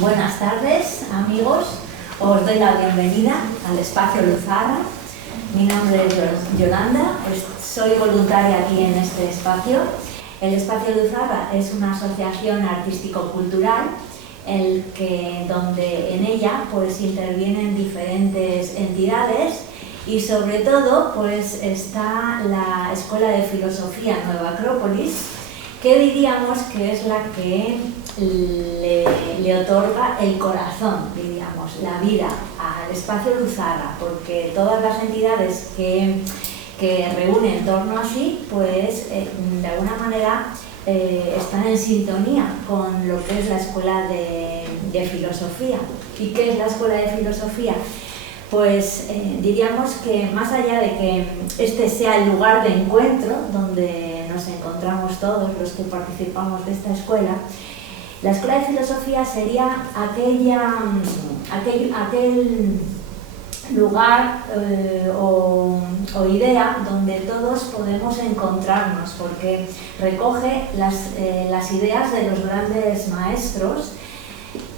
Buenas tardes, amigos. Os doy la bienvenida al Espacio Luzarra. Mi nombre es Yolanda, soy voluntaria aquí en este espacio. El Espacio Luzarra es una asociación artístico-cultural donde en ella pues intervienen diferentes entidades y sobre todo pues está la Escuela de Filosofía Nueva Acrópolis, que diríamos que es la que le otorga el corazón, diríamos, la vida al Espacio Luzarra, porque todas las entidades que reúnen en torno a sí, pues de alguna manera están en sintonía con lo que es la Escuela de Filosofía. ¿Y qué es la Escuela de Filosofía? Pues diríamos que más allá de que este sea el lugar de encuentro donde nos encontramos todos los que participamos de esta escuela, la Escuela de Filosofía sería aquel lugar o idea donde todos podemos encontrarnos, porque recoge las ideas de los grandes maestros,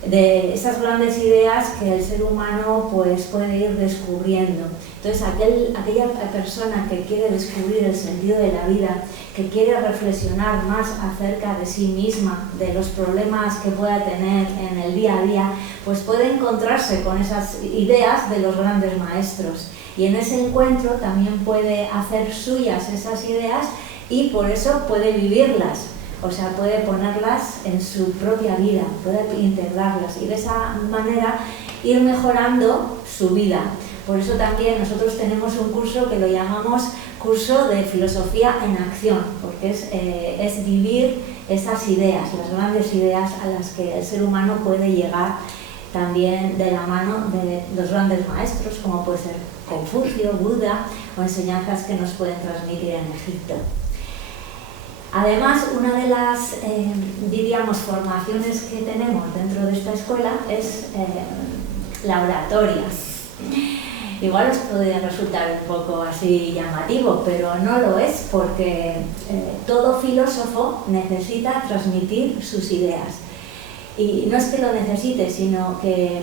de esas grandes ideas que el ser humano pues puede ir descubriendo. Entonces aquella persona que quiere descubrir el sentido de la vida, que quiere reflexionar más acerca de sí misma, de los problemas que pueda tener en el día a día, pues puede encontrarse con esas ideas de los grandes maestros, y en ese encuentro también puede hacer suyas esas ideas y por eso puede vivirlas. O sea, puede ponerlas en su propia vida, puede integrarlas y de esa manera ir mejorando su vida. Por eso también nosotros tenemos un curso que lo llamamos curso de filosofía en acción, porque es vivir esas ideas, las grandes ideas a las que el ser humano puede llegar también de la mano de los grandes maestros, como puede ser Confucio, Buda o enseñanzas que nos pueden transmitir en Egipto. Además, una de las, diríamos, formaciones que tenemos dentro de esta escuela es la oratoria. Igual os puede resultar un poco así llamativo, pero no lo es, porque todo filósofo necesita transmitir sus ideas. Y no es que lo necesite, sino que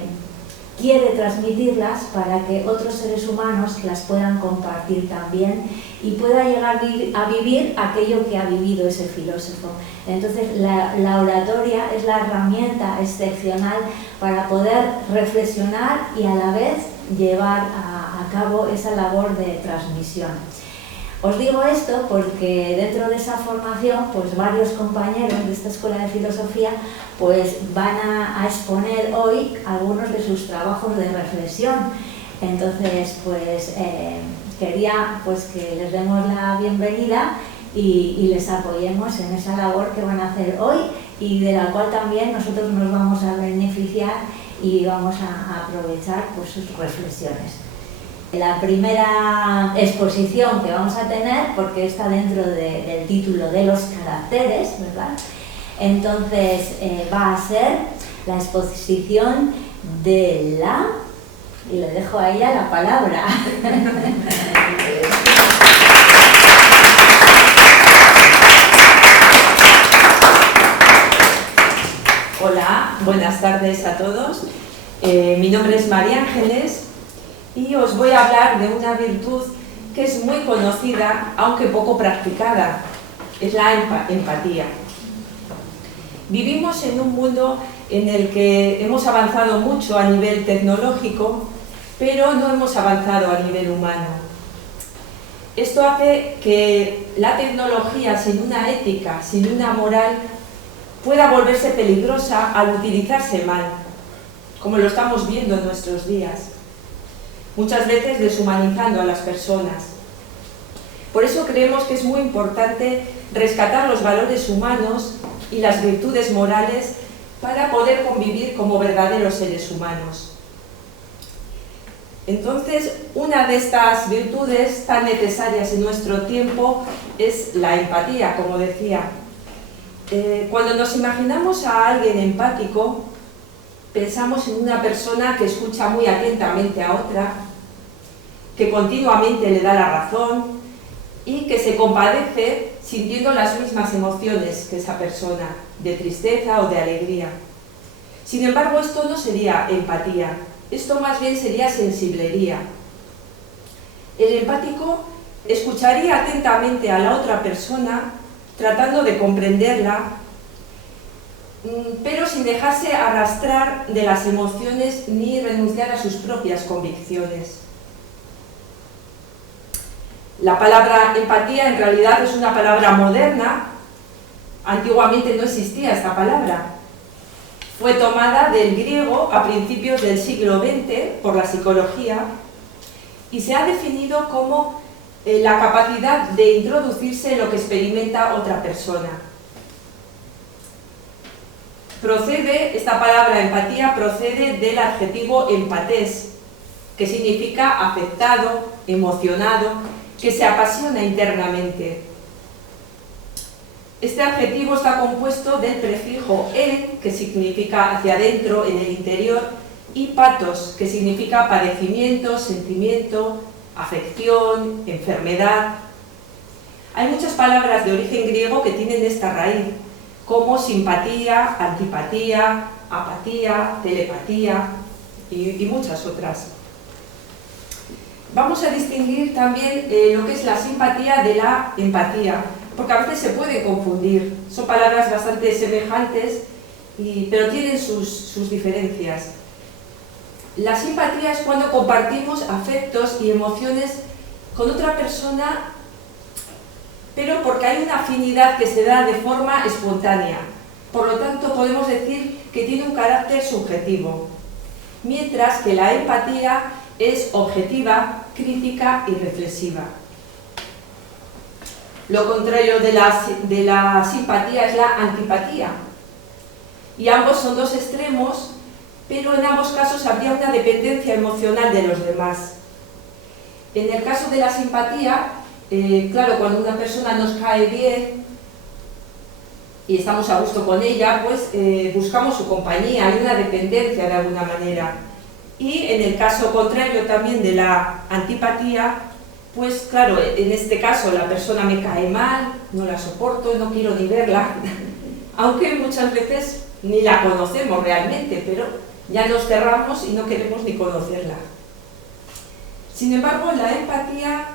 quiere transmitirlas para que otros seres humanos las puedan compartir también y pueda llegar a vivir aquello que ha vivido ese filósofo. Entonces la oratoria es la herramienta excepcional para poder reflexionar y a la vez llevar a cabo esa labor de transmisión. Os digo esto porque dentro de esa formación, pues varios compañeros de esta Escuela de Filosofía pues van a exponer hoy algunos de sus trabajos de reflexión. Entonces, pues quería pues que les demos la bienvenida y les apoyemos en esa labor que van a hacer hoy y de la cual también nosotros nos vamos a beneficiar y vamos a aprovechar pues sus reflexiones. La primera exposición que vamos a tener, porque está dentro del título de los caracteres, ¿verdad? Entonces va a ser la exposición de la... y le dejo a ella la palabra. Hola, buenas tardes a todos. Mi nombre es María Ángeles y os voy a hablar de una virtud que es muy conocida, aunque poco practicada. Es la empatía. Vivimos en un mundo en el que hemos avanzado mucho a nivel tecnológico, pero no hemos avanzado a nivel humano. Esto hace que la tecnología sin una ética, sin una moral, pueda volverse peligrosa al utilizarse mal, como lo estamos viendo en nuestros días, muchas veces deshumanizando a las personas. Por eso creemos que es muy importante rescatar los valores humanos y las virtudes morales para poder convivir como verdaderos seres humanos. Entonces, una de estas virtudes tan necesarias en nuestro tiempo es la empatía, como decía. Cuando nos imaginamos a alguien empático, pensamos en una persona que escucha muy atentamente a otra, que continuamente le da la razón y que se compadece sintiendo las mismas emociones que esa persona, de tristeza o de alegría. Sin embargo, esto no sería empatía, esto más bien sería sensiblería. El empático escucharía atentamente a la otra persona, tratando de comprenderla, pero sin dejarse arrastrar de las emociones ni renunciar a sus propias convicciones. La palabra empatía en realidad es una palabra moderna. Antiguamente no existía esta palabra. Fue tomada del griego a principios del siglo XX por la psicología y se ha definido como la capacidad de introducirse en lo que experimenta otra persona. Esta palabra empatía procede del adjetivo empatés, que significa afectado, emocionado, que se apasiona internamente. Este adjetivo está compuesto del prefijo en, que significa hacia adentro, en el interior, y patos, que significa padecimiento, sentimiento, afección, enfermedad. Hay muchas palabras de origen griego que tienen esta raíz, como simpatía, antipatía, apatía, telepatía y muchas otras. Vamos a distinguir también lo que es la simpatía de la empatía, porque a veces se puede confundir. Son palabras bastante semejantes, pero tienen sus diferencias. La simpatía es cuando compartimos afectos y emociones con otra persona, pero porque hay una afinidad que se da de forma espontánea. Por lo tanto, podemos decir que tiene un carácter subjetivo, mientras que la empatía es objetiva, crítica y reflexiva. Lo contrario de la simpatía es la antipatía. Y ambos son dos extremos, pero en ambos casos habría una dependencia emocional de los demás. En el caso de la simpatía, claro, cuando una persona nos cae bien y estamos a gusto con ella, pues buscamos su compañía, hay una dependencia de alguna manera. Y en el caso contrario también de la antipatía, pues claro, en este caso la persona me cae mal, no la soporto, no quiero ni verla, aunque muchas veces ni la conocemos realmente, pero ya nos cerramos y no queremos ni conocerla. Sin embargo, la empatía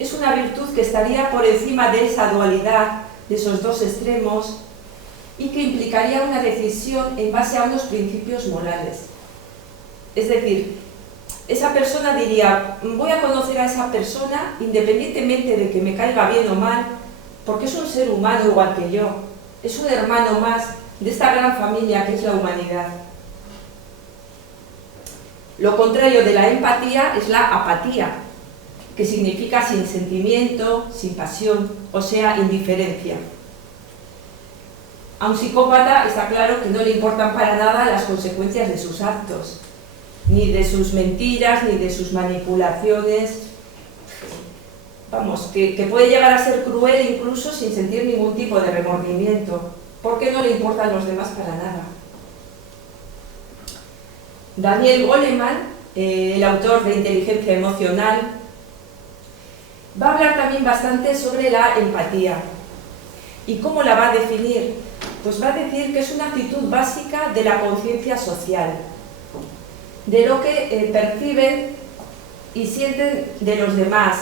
es una virtud que estaría por encima de esa dualidad, de esos dos extremos, y que implicaría una decisión en base a unos principios morales. Es decir, esa persona diría, voy a conocer a esa persona independientemente de que me caiga bien o mal, porque es un ser humano igual que yo, es un hermano más de esta gran familia que es la humanidad. Lo contrario de la empatía es la apatía, que significa sin sentimiento, sin pasión, o sea, indiferencia. A un psicópata está claro que no le importan para nada las consecuencias de sus actos, ni de sus mentiras, ni de sus manipulaciones. Vamos, que puede llegar a ser cruel incluso sin sentir ningún tipo de remordimiento, porque no le importan los demás para nada. Daniel Goleman, el autor de Inteligencia Emocional, va a hablar también bastante sobre la empatía. ¿Y cómo la va a definir? Pues va a decir que es una actitud básica de la conciencia social, de lo que perciben y sienten de los demás,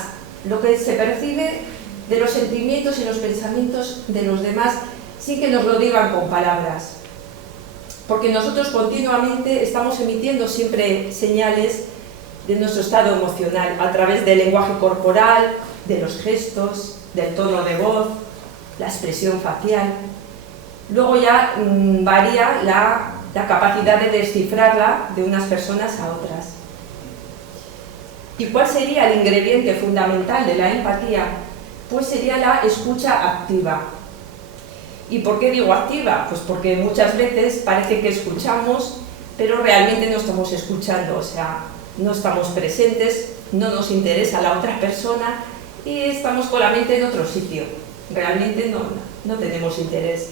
lo que se percibe de los sentimientos y los pensamientos de los demás sin que nos lo digan con palabras. Porque nosotros continuamente estamos emitiendo siempre señales de nuestro estado emocional a través del lenguaje corporal, de los gestos, del tono de voz, la expresión facial. Luego ya varía la capacidad de descifrarla de unas personas a otras. ¿Y cuál sería el ingrediente fundamental de la empatía? Pues sería la escucha activa. ¿Y por qué digo activa? Pues porque muchas veces parece que escuchamos, pero realmente no estamos escuchando, o sea, no estamos presentes, no nos interesa la otra persona y estamos con la mente en otro sitio. Realmente no tenemos interés.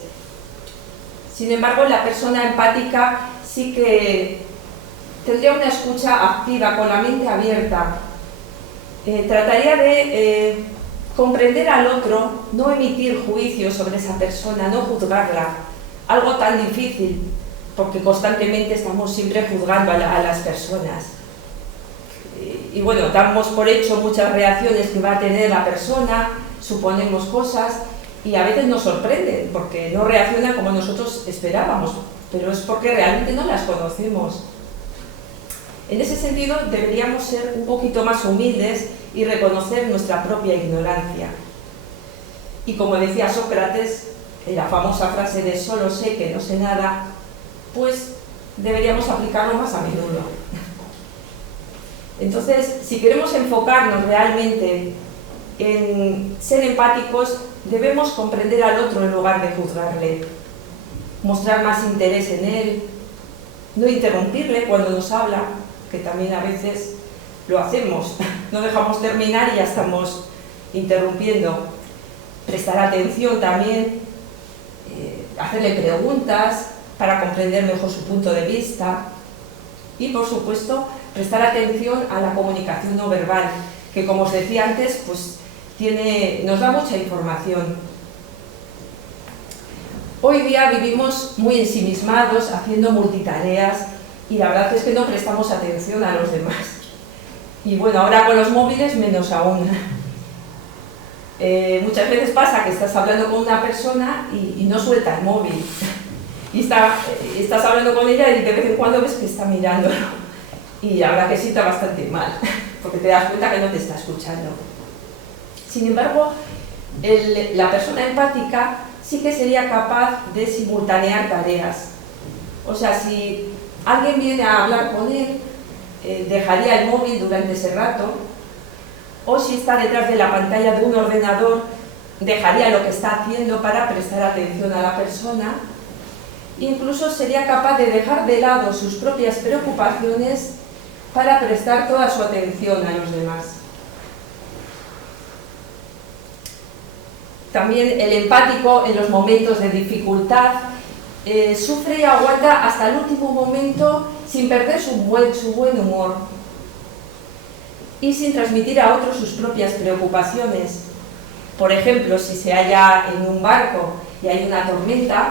Sin embargo, la persona empática sí que tendría una escucha activa, con la mente abierta. Trataría de comprender al otro, no emitir juicios sobre esa persona, no juzgarla, algo tan difícil, porque constantemente estamos siempre juzgando a las personas. Y bueno, damos por hecho muchas reacciones que va a tener la persona, suponemos cosas y a veces nos sorprenden porque no reacciona como nosotros esperábamos, pero es porque realmente no las conocemos. En ese sentido, deberíamos ser un poquito más humildes y reconocer nuestra propia ignorancia. Y como decía Sócrates, en la famosa frase de solo sé que no sé nada, pues deberíamos aplicarlo más a menudo. Entonces, si queremos enfocarnos realmente en ser empáticos, debemos comprender al otro en lugar de juzgarle, mostrar más interés en él, no interrumpirle cuando nos habla, que también a veces lo hacemos, no dejamos terminar y ya estamos interrumpiendo. Prestar atención también, hacerle preguntas para comprender mejor su punto de vista y, por supuesto, prestar atención a la comunicación no verbal, que, como os decía antes, pues nos da mucha información. Hoy día vivimos muy ensimismados, haciendo multitareas, y la verdad es que no prestamos atención a los demás. Y bueno, ahora con los móviles menos aún. Muchas veces pasa que estás hablando con una persona y no suelta el móvil. Y estás hablando con ella y de vez en cuando ves que está mirándolo. Y la verdad que sienta bastante mal, porque te das cuenta que no te está escuchando. Sin embargo, la persona empática sí que sería capaz de simultanear tareas. O sea, si alguien viene a hablar con él, dejaría el móvil durante ese rato, o si está detrás de la pantalla de un ordenador, dejaría lo que está haciendo para prestar atención a la persona. Incluso sería capaz de dejar de lado sus propias preocupaciones para prestar toda su atención a los demás. También el empático, en los momentos de dificultad, sufre y aguanta hasta el último momento sin perder su buen humor y sin transmitir a otros sus propias preocupaciones. Por ejemplo, si se halla en un barco y hay una tormenta,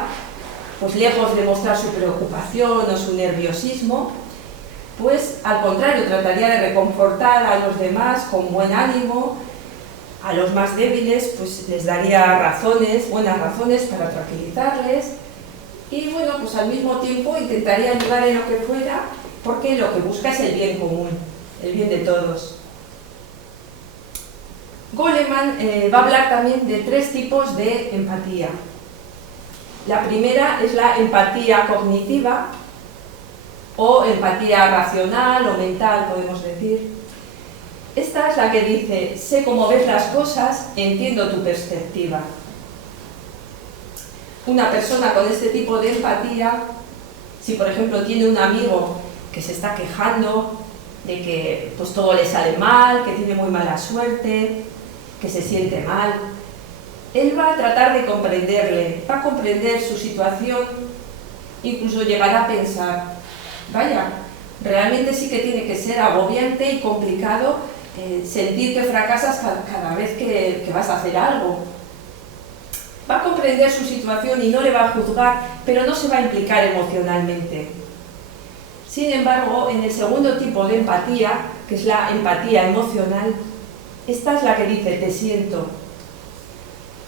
pues lejos de mostrar su preocupación o su nerviosismo, pues al contrario, trataría de reconfortar a los demás con buen ánimo. A los más débiles pues les daría buenas razones para tranquilizarles y bueno, pues al mismo tiempo intentaría ayudar en lo que fuera, porque lo que busca es el bien común, el bien de todos. Goleman va a hablar también de 3 tipos de empatía. La primera es la empatía cognitiva o empatía racional o mental, podemos decir. Esta es la que dice: sé cómo ves las cosas, entiendo tu perspectiva. Una persona con este tipo de empatía, si por ejemplo tiene un amigo que se está quejando de que pues todo le sale mal, que tiene muy mala suerte, que se siente mal, él va a tratar de comprenderle, va a comprender su situación, incluso llegará a pensar: vaya, realmente sí que tiene que ser agobiante y complicado sentir que fracasas cada vez que vas a hacer algo. Va a comprender su situación y no le va a juzgar, pero no se va a implicar emocionalmente. Sin embargo, en el segundo tipo de empatía, que es la empatía emocional, esta es la que dice: te siento.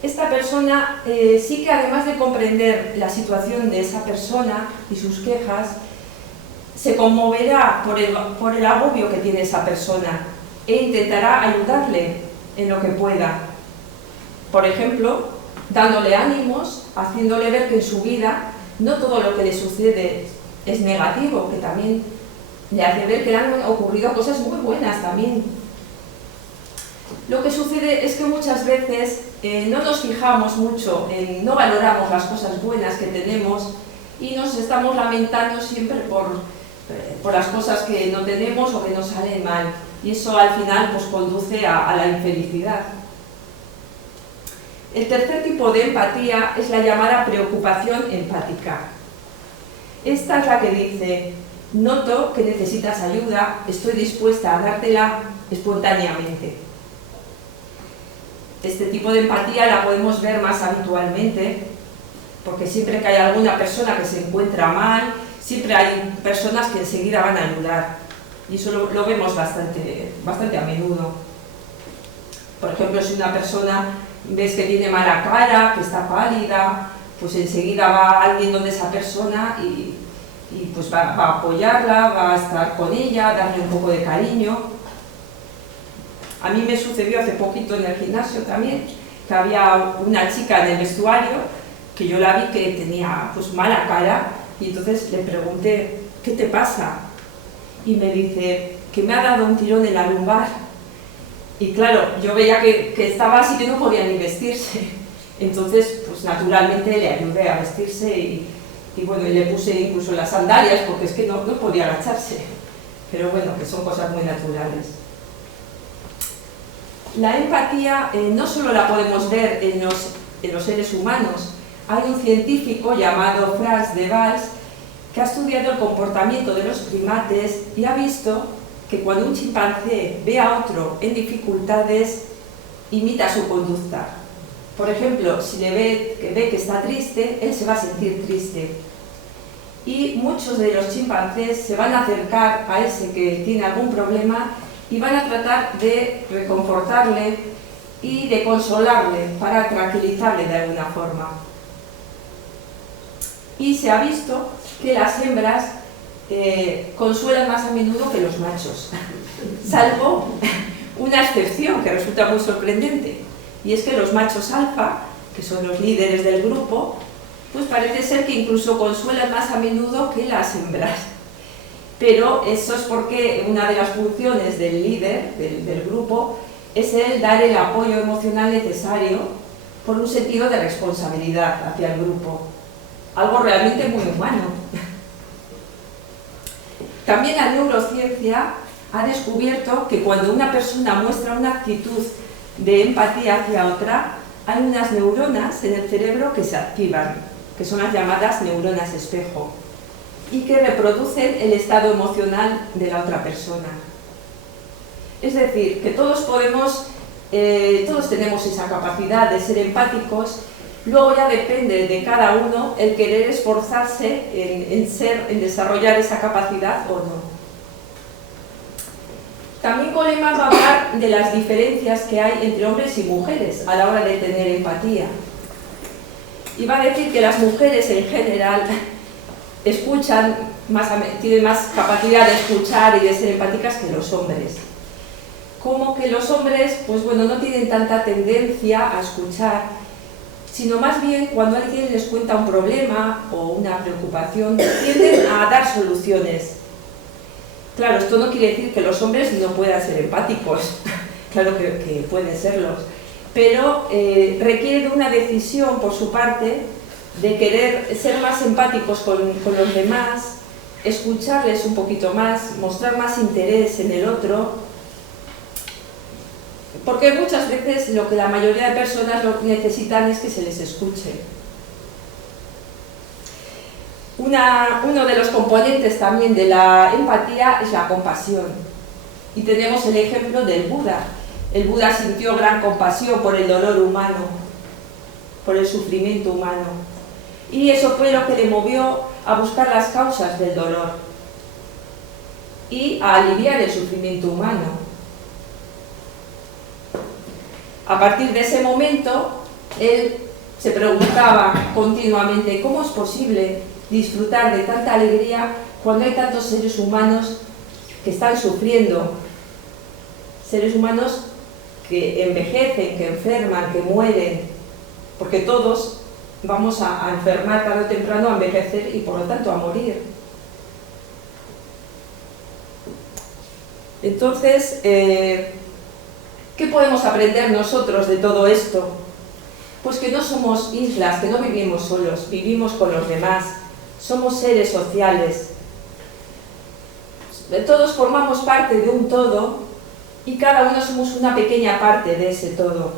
Esta persona sí que, además de comprender la situación de esa persona y sus quejas, se conmoverá por el agobio que tiene esa persona e intentará ayudarle en lo que pueda. Por ejemplo, dándole ánimos, haciéndole ver que en su vida no todo lo que le sucede es negativo, que también le hace ver que le han ocurrido cosas muy buenas también. Lo que sucede es que muchas veces no nos fijamos mucho, no valoramos las cosas buenas que tenemos y nos estamos lamentando siempre por las cosas que no tenemos o que nos salen mal, y eso al final pues conduce a la infelicidad. El tercer tipo de empatía es la llamada preocupación empática. Esta es la que dice: noto que necesitas ayuda, estoy dispuesta a dártela espontáneamente. Este tipo de empatía la podemos ver más habitualmente, porque siempre que hay alguna persona que se encuentra mal siempre hay personas que enseguida van a ayudar, y eso lo vemos bastante a menudo. Por ejemplo, si una persona ves que tiene mala cara, que está pálida, pues enseguida va alguien donde esa persona y pues va a apoyarla, va a estar con ella, darle un poco de cariño. A mí me sucedió hace poquito en el gimnasio también, que había una chica en el vestuario que yo la vi que tenía pues mala cara, y entonces le pregunté, ¿qué te pasa? Y me dice, que me ha dado un tirón en la lumbar. Y claro, yo veía que estaba así, que no podía ni vestirse. Entonces, pues naturalmente le ayudé a vestirse y bueno, y le puse incluso las sandalias, porque es que no podía agacharse. Pero bueno, que son cosas muy naturales. La empatía no solo la podemos ver en los seres humanos. Hay un científico llamado Frans de Waals que ha estudiado el comportamiento de los primates y ha visto que cuando un chimpancé ve a otro en dificultades, imita su conducta. Por ejemplo, si ve que está triste, él se va a sentir triste. Y muchos de los chimpancés se van a acercar a ese que tiene algún problema y van a tratar de reconfortarle y de consolarle para tranquilizarle de alguna forma. Y se ha visto que las hembras consuelan más a menudo que los machos, salvo una excepción que resulta muy sorprendente, y es que los machos alfa, que son los líderes del grupo, pues parece ser que incluso consuelan más a menudo que las hembras. Pero eso es porque una de las funciones del líder del grupo es el dar el apoyo emocional necesario por un sentido de responsabilidad hacia el grupo. Algo realmente muy humano. También la neurociencia ha descubierto que cuando una persona muestra una actitud de empatía hacia otra, hay unas neuronas en el cerebro que se activan, que son las llamadas neuronas espejo, y que reproducen el estado emocional de la otra persona. Es decir, que todos tenemos esa capacidad de ser empáticos. Luego ya depende de cada uno el querer esforzarse en desarrollar esa capacidad o no. También Goleman va a hablar de las diferencias que hay entre hombres y mujeres a la hora de tener empatía. Y va a decir que las mujeres en general tienen más capacidad de escuchar y de ser empáticas que los hombres. Como que los hombres, pues bueno, no tienen tanta tendencia a escuchar, sino más bien cuando alguien les cuenta un problema o una preocupación, tienden a dar soluciones. Claro, esto no quiere decir que los hombres no puedan ser empáticos, claro que pueden serlos, pero requiere de una decisión por su parte de querer ser más empáticos con los demás, escucharles un poquito más, mostrar más interés en el otro, porque muchas veces lo que la mayoría de personas lo que necesitan es que se les escuche. Uno de los componentes también de la empatía es la compasión. Y tenemos el ejemplo del Buda. El Buda sintió gran compasión por el dolor humano, por el sufrimiento humano. Y eso fue lo que le movió a buscar las causas del dolor y a aliviar el sufrimiento humano. A partir de ese momento, él se preguntaba continuamente cómo es posible disfrutar de tanta alegría cuando hay tantos seres humanos que están sufriendo, seres humanos que envejecen, que enferman, que mueren, porque todos vamos a enfermar tarde o temprano, a envejecer y por lo tanto a morir. Entonces, ¿qué podemos aprender nosotros de todo esto? Pues que no somos islas, que no vivimos solos, vivimos con los demás, somos seres sociales. Todos formamos parte de un todo y cada uno somos una pequeña parte de ese todo.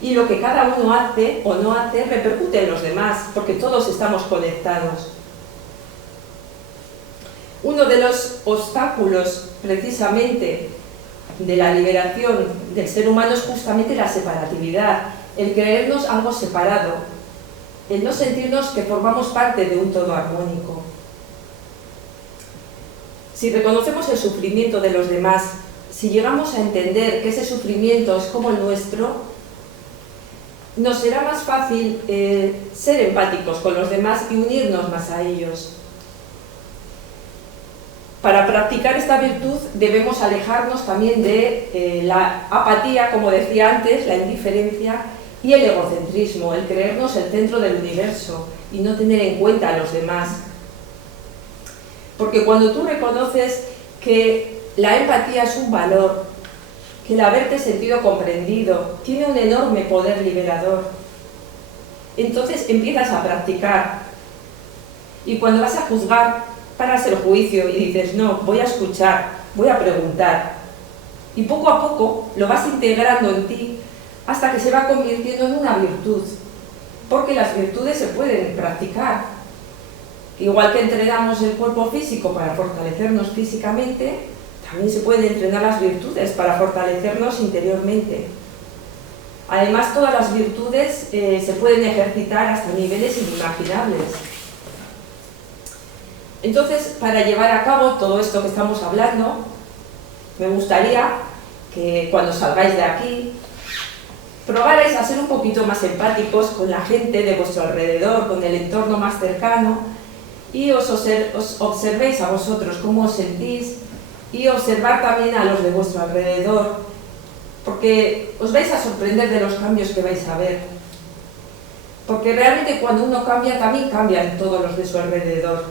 Y lo que cada uno hace o no hace repercute en los demás, porque todos estamos conectados. Uno de los obstáculos, precisamente, de la liberación del ser humano es justamente la separatividad, el creernos algo separado. el no sentirnos que formamos parte de un todo armónico. Si reconocemos el sufrimiento de los demás, si llegamos a entender que ese sufrimiento es como el nuestro, nos será más fácil ser empáticos con los demás y unirnos más a ellos. Para practicar esta virtud debemos alejarnos también de la apatía, como decía antes, la indiferencia y el egocentrismo, el creernos el centro del universo y no tener en cuenta a los demás. Porque cuando tú reconoces que la empatía es un valor, que el haberte sentido comprendido tiene un enorme poder liberador, entonces empiezas a practicar. Y cuando vas a juzgar, paras el juicio y dices, no, voy a escuchar, voy a preguntar. Y poco a poco lo vas integrando en ti hasta que se va convirtiendo en una virtud. Porque las virtudes se pueden practicar. Igual que entrenamos el cuerpo físico para fortalecernos físicamente, también se pueden entrenar las virtudes para fortalecernos interiormente. Además, todas las virtudes se pueden ejercitar hasta niveles inimaginables. Entonces, para llevar a cabo todo esto que estamos hablando, me gustaría que cuando salgáis de aquí, probarais a ser un poquito más empáticos con la gente de vuestro alrededor, con el entorno más cercano, y os observéis a vosotros cómo os sentís, y observar también a los de vuestro alrededor, porque os vais a sorprender de los cambios que vais a ver. Porque realmente cuando uno cambia, también cambian todos los de su alrededor.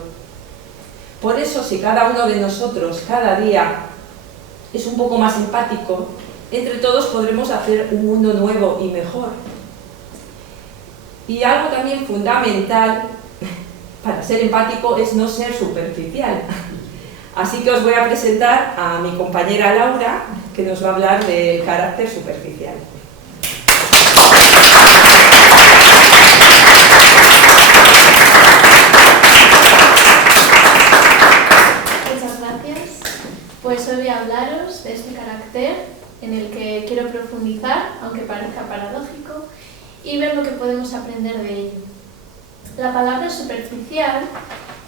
Por eso, si cada uno de nosotros, cada día, es un poco más empático, entre todos podremos hacer un mundo nuevo y mejor. Y algo también fundamental para ser empático es no ser superficial. Así que os voy a presentar a mi compañera Laura, que nos va a hablar del carácter superficial. Muchas gracias. Pues hoy voy a hablaros de este carácter en el que quiero profundizar, aunque parezca paradójico, y ver lo que podemos aprender de ello. La palabra superficial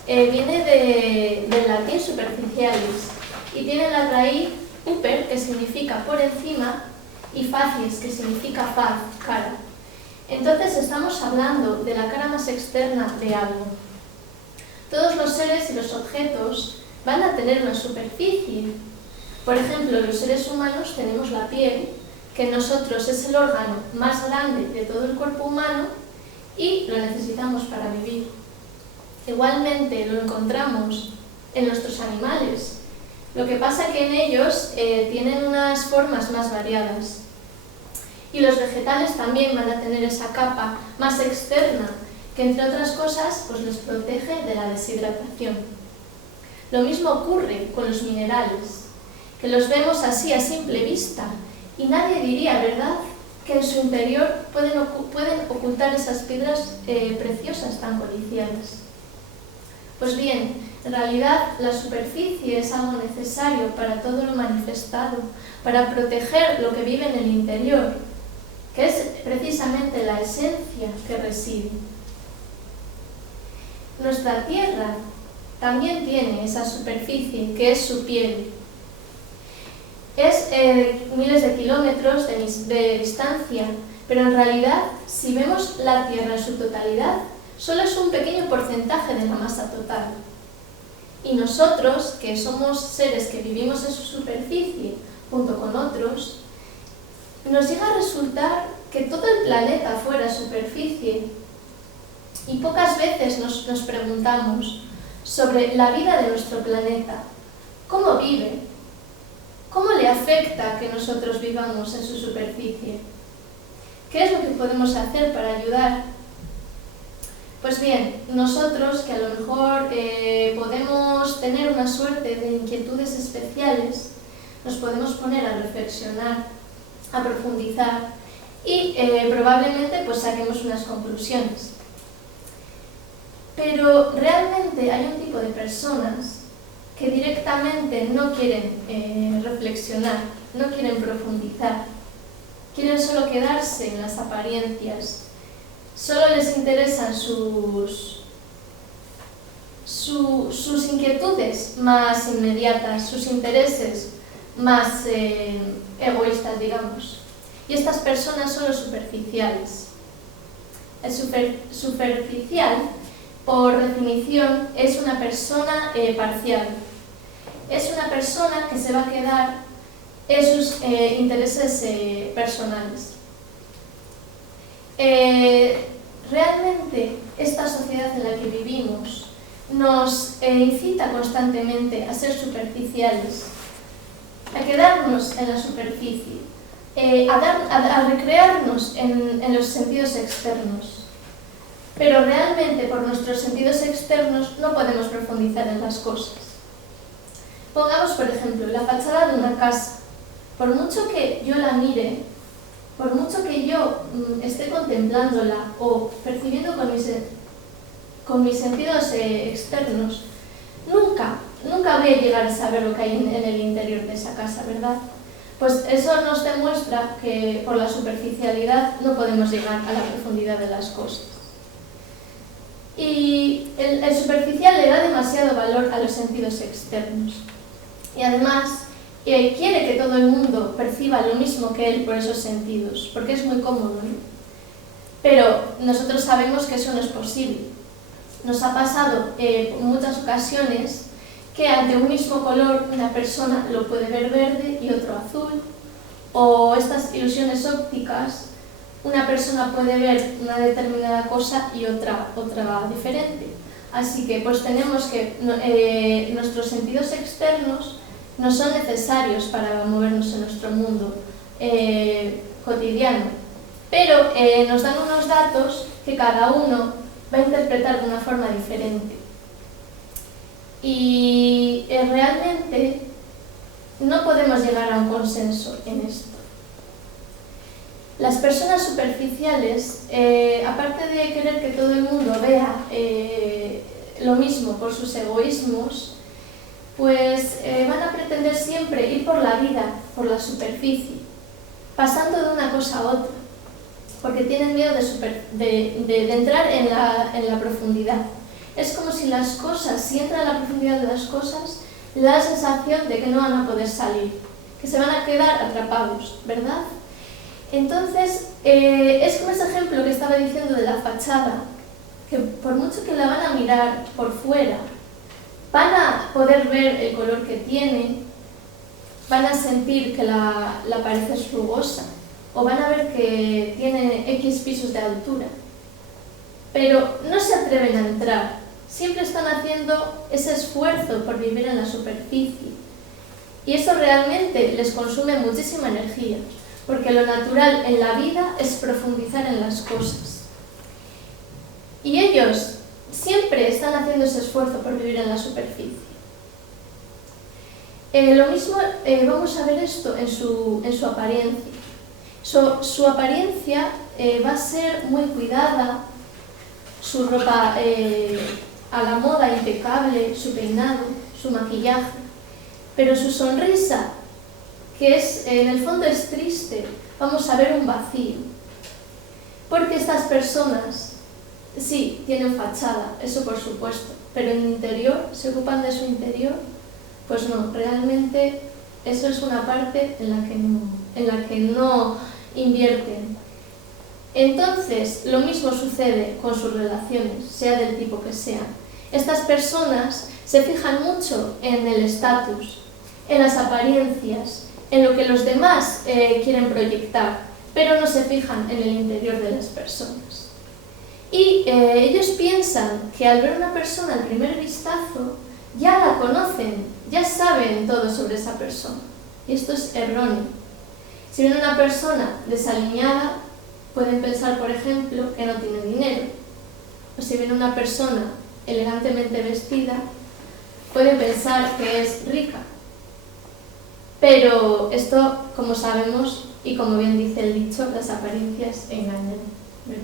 viene del latín superficialis y tiene la raíz super, que significa por encima, y facies, que significa faz, cara. Entonces estamos hablando de la cara más externa de algo. Todos los seres y los objetos van a tener una superficie. Por ejemplo, los seres humanos tenemos la piel, que en nosotros es el órgano más grande de todo el cuerpo humano y lo necesitamos para vivir. Igualmente lo encontramos en nuestros animales. Lo que pasa que en ellos tienen unas formas más variadas. Y los vegetales también van a tener esa capa más externa, que entre otras cosas pues les protege de la deshidratación. Lo mismo ocurre con los minerales, que los vemos así a simple vista, y nadie diría, ¿verdad?, que en su interior pueden ocultar esas piedras preciosas tan codiciadas. Pues bien, en realidad la superficie es algo necesario para todo lo manifestado, para proteger lo que vive en el interior, que es precisamente la esencia que reside. Nuestra Tierra también tiene esa superficie, que es su piel. Es miles de kilómetros de distancia, pero en realidad, si vemos la Tierra en su totalidad, solo es un pequeño porcentaje de la masa total. Y nosotros, que somos seres que vivimos en su superficie, junto con otros, nos llega a resultar que todo el planeta fuera superficie. Y pocas veces nos preguntamos sobre la vida de nuestro planeta. ¿Cómo vive? ¿Cómo le afecta que nosotros vivamos en su superficie? ¿Qué es lo que podemos hacer para ayudar? Pues bien, nosotros que a lo mejor podemos tener una suerte de inquietudes especiales, nos podemos poner a reflexionar, a profundizar y probablemente pues saquemos unas conclusiones. Pero realmente hay un tipo de personas que directamente no quieren reflexionar, no quieren profundizar, quieren solo quedarse en las apariencias solo les interesan sus inquietudes más inmediatas, sus intereses más egoístas, digamos. Y estas personas son los superficiales. El superficial, por definición, es una persona parcial. Es una persona que se va a quedar en sus intereses personales. Realmente, esta sociedad en la que vivimos nos incita constantemente a ser superficiales, a quedarnos en la superficie, a recrearnos en los sentidos externos. Pero realmente por nuestros sentidos externos no podemos profundizar en las cosas. Pongamos, por ejemplo, la fachada de una casa. Por mucho que yo la mire, por mucho que yo esté contemplándola o percibiendo con mis sentidos externos, nunca voy a llegar a saber lo que hay en el interior de esa casa, ¿verdad? Pues eso nos demuestra que por la superficialidad no podemos llegar a la profundidad de las cosas. Y el superficial le da demasiado valor a los sentidos externos. Y además quiere que todo el mundo perciba lo mismo que él por esos sentidos, porque es muy cómodo, ¿no? Pero nosotros sabemos que eso no es posible. Nos ha pasado en muchas ocasiones que ante un mismo color una persona lo puede ver verde y otro azul, o estas ilusiones ópticas, una persona puede ver una determinada cosa y otra diferente. Así que pues tenemos que nuestros sentidos externos no son necesarios para movernos en nuestro mundo cotidiano, pero nos dan unos datos que cada uno va a interpretar de una forma diferente. Y realmente no podemos llegar a un consenso en esto. Las personas superficiales, aparte de querer que todo el mundo vea lo mismo por sus egoísmos, pues van a pretender siempre ir por la vida, por la superficie, pasando de una cosa a otra, porque tienen miedo de entrar en la profundidad. Es como si las cosas, si entran en la profundidad de las cosas, le da la sensación de que no van a poder salir, que se van a quedar atrapados, ¿verdad? Entonces, es como ese ejemplo que estaba diciendo de la fachada, que por mucho que la van a mirar por fuera, van a poder ver el color que tiene, van a sentir que la pared es rugosa, o van a ver que tiene X pisos de altura, pero no se atreven a entrar. Siempre están haciendo ese esfuerzo por vivir en la superficie. Y eso realmente les consume muchísima energía, porque lo natural en la vida es profundizar en las cosas. Y ellos siempre están haciendo ese esfuerzo por vivir en la superficie. Lo mismo vamos a ver esto en su apariencia. Su apariencia va a ser muy cuidada, su ropa a la moda impecable, su peinado, su maquillaje, pero su sonrisa, que en el fondo es triste, vamos a ver un vacío. Porque estas personas, sí, tienen fachada, eso por supuesto, pero en el interior, ¿se ocupan de su interior? Pues no, realmente eso es una parte en la que no invierten. Entonces, lo mismo sucede con sus relaciones, sea del tipo que sean. Estas personas se fijan mucho en el estatus, en las apariencias, en lo que los demás quieren proyectar, pero no se fijan en el interior de las personas. Y ellos piensan que al ver a una persona al primer vistazo, ya la conocen, ya saben todo sobre esa persona. Y esto es erróneo. Si ven a una persona desaliñada, pueden pensar, por ejemplo, que no tiene dinero. O si ven a una persona elegantemente vestida, pueden pensar que es rica. Pero esto, como sabemos, y como bien dice el dicho, las apariencias engañan, ¿verdad?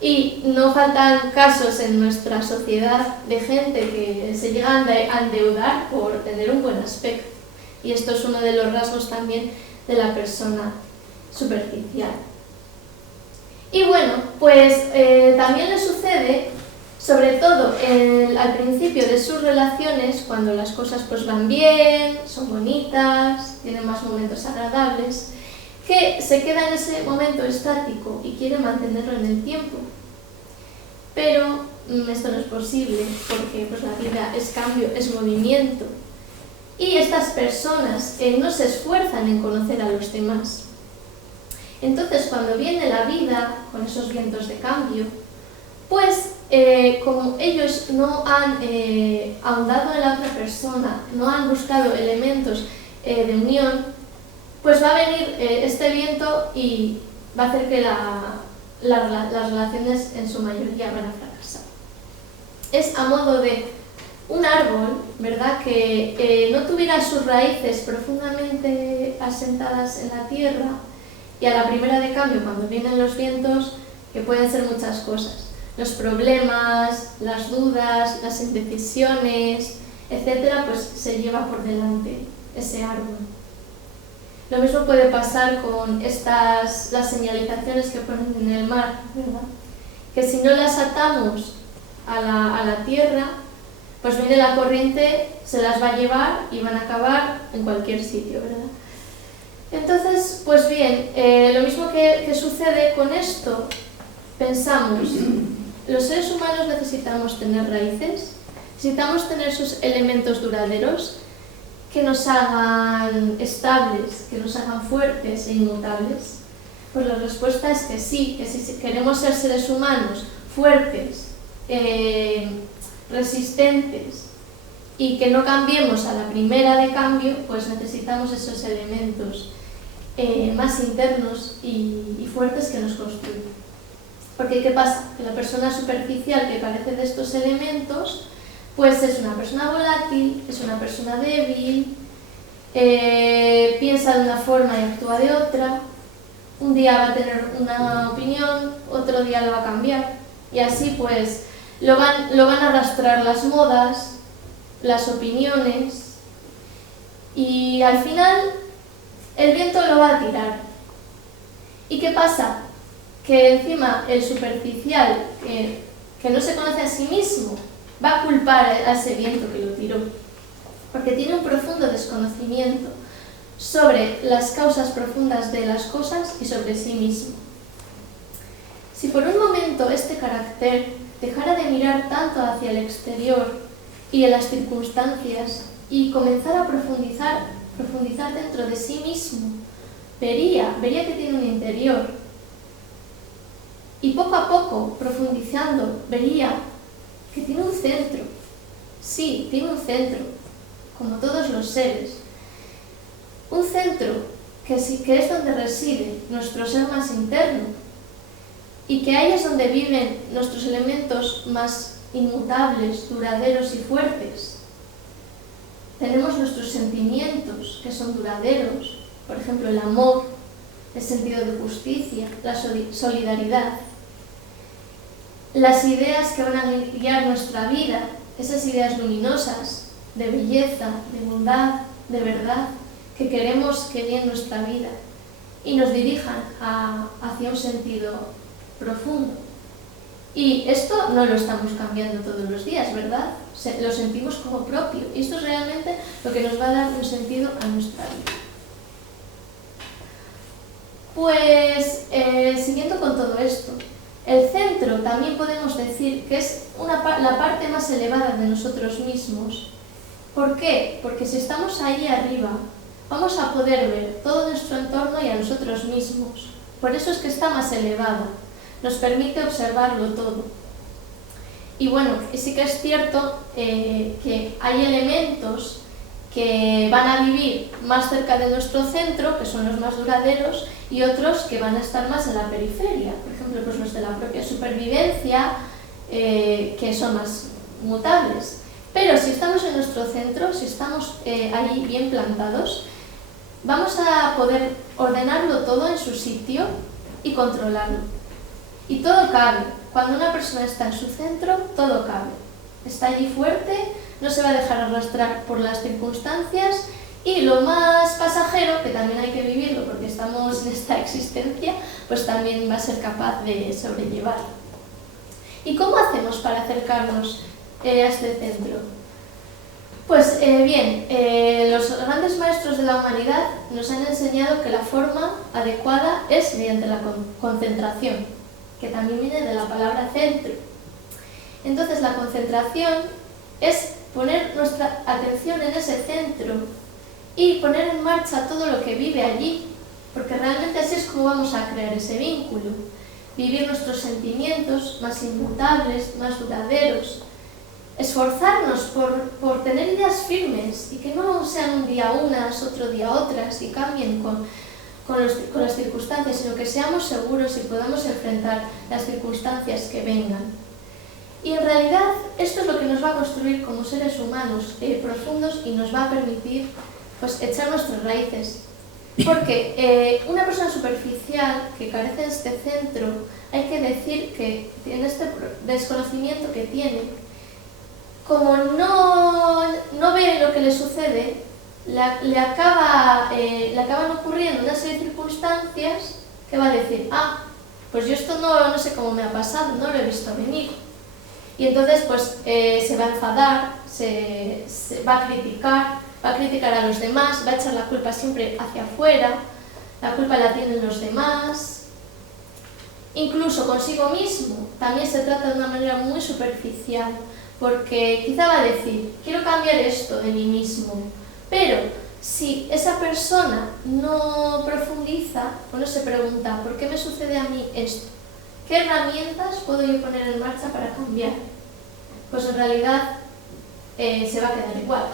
Y no faltan casos en nuestra sociedad de gente que se llegan a endeudar por tener un buen aspecto. Y esto es uno de los rasgos también de la persona superficial. Y bueno, pues también le sucede, sobre todo al principio de sus relaciones, cuando las cosas pues van bien, son bonitas, tienen más momentos agradables, que se queda en ese momento estático y quiere mantenerlo en el tiempo. Pero esto no es posible, porque pues, la vida es cambio, es movimiento. Y estas personas no se esfuerzan en conocer a los demás. Entonces, cuando viene la vida, con esos vientos de cambio, pues como ellos no han ahondado en la otra persona, no han buscado elementos de unión, pues va a venir este viento y va a hacer que las relaciones en su mayoría van a fracasar. Es a modo de un árbol, ¿verdad?, que no tuviera sus raíces profundamente asentadas en la tierra, y a la primera de cambio, cuando vienen los vientos, que pueden ser muchas cosas, los problemas, las dudas, las indecisiones, etcétera, pues se lleva por delante ese árbol. Lo mismo puede pasar con las señalizaciones que ponen en el mar, ¿verdad?, que si no las atamos a la tierra, pues viene la corriente, se las va a llevar y van a acabar en cualquier sitio, ¿verdad? Entonces, pues bien, lo mismo que sucede con esto, pensamos, los seres humanos necesitamos tener raíces, necesitamos tener esos elementos duraderos que nos hagan estables, que nos hagan fuertes e inmutables. Pues la respuesta es que sí, que si queremos ser seres humanos fuertes, resistentes y que no cambiemos a la primera de cambio, pues necesitamos esos elementos más internos y fuertes que nos construyen. Porque ¿qué pasa? Que la persona superficial que carece de estos elementos pues es una persona volátil, es una persona débil, piensa de una forma y actúa de otra, un día va a tener una opinión, otro día lo va a cambiar, y así pues lo van a arrastrar las modas, las opiniones, y al final el viento lo va a tirar. ¿Y qué pasa? Que encima el superficial, que no se conoce a sí mismo, va a culpar a ese viento que lo tiró, porque tiene un profundo desconocimiento sobre las causas profundas de las cosas y sobre sí mismo. Si por un momento este carácter dejara de mirar tanto hacia el exterior y en las circunstancias y comenzara a profundizar dentro de sí mismo, vería que tiene un interior, y poco a poco, profundizando, vería que tiene un centro. Sí, tiene un centro, como todos los seres. Un centro que es donde reside nuestro ser más interno, y que ahí es donde viven nuestros elementos más inmutables, duraderos y fuertes. Tenemos nuestros sentimientos, que son duraderos, por ejemplo el amor, el sentido de justicia, la solidaridad. Las ideas que van a guiar nuestra vida, esas ideas luminosas, de belleza, de bondad, de verdad, que queremos que guíen nuestra vida y nos dirijan hacia un sentido profundo. Y esto no lo estamos cambiando todos los días, ¿verdad? Lo sentimos como propio, y esto es realmente lo que nos va a dar un sentido a nuestra vida. Pues, siguiendo con todo esto, el centro también podemos decir que es la parte más elevada de nosotros mismos. ¿Por qué? Porque si estamos ahí arriba, vamos a poder ver todo nuestro entorno y a nosotros mismos. Por eso es que está más elevada, nos permite observarlo todo. Y bueno, sí que es cierto que hay elementos que van a vivir más cerca de nuestro centro, que son los más duraderos, y otros que van a estar más en la periferia. Por ejemplo, pues los de la propia supervivencia, que son más mutables. Pero si estamos en nuestro centro, si estamos ahí bien plantados, vamos a poder ordenarlo todo en su sitio y controlarlo. Y todo cabe. Cuando una persona está en su centro, todo cabe. Está allí fuerte, no se va a dejar arrastrar por las circunstancias Y lo más pasajero, que también hay que vivirlo porque estamos en esta existencia, pues también va a ser capaz de sobrellevarlo. ¿Y cómo hacemos para acercarnos a este centro? Pues bien, los grandes maestros de la humanidad nos han enseñado que la forma adecuada es mediante la concentración, que también viene de la palabra centro. Entonces la concentración es poner nuestra atención en ese centro y poner en marcha todo lo que vive allí, porque realmente así es como vamos a crear ese vínculo, vivir nuestros sentimientos más inmutables, más duraderos, esforzarnos por tener ideas firmes y que no sean un día unas, otro día otras y cambien con las circunstancias, sino que seamos seguros y podamos enfrentar las circunstancias que vengan. Y en realidad esto es lo que nos va a construir como seres humanos profundos y nos va a permitir pues echar nuestras raíces. Porque una persona superficial que carece de este centro, hay que decir que en este desconocimiento que tiene, como no ve lo que le sucede, le acaban ocurriendo una serie de circunstancias que va a decir, pues yo esto no sé cómo me ha pasado, no lo he visto venir. Y entonces pues se va a enfadar, se va a criticar a los demás, va a echar la culpa siempre hacia afuera, la culpa la tienen los demás, incluso consigo mismo. También se trata de una manera muy superficial, porque quizá va a decir, quiero cambiar esto de mí mismo, pero si esa persona no profundiza o no se pregunta, ¿por qué me sucede a mí esto? ¿Qué herramientas puedo yo poner en marcha para cambiar? Pues en realidad se va a quedar igual.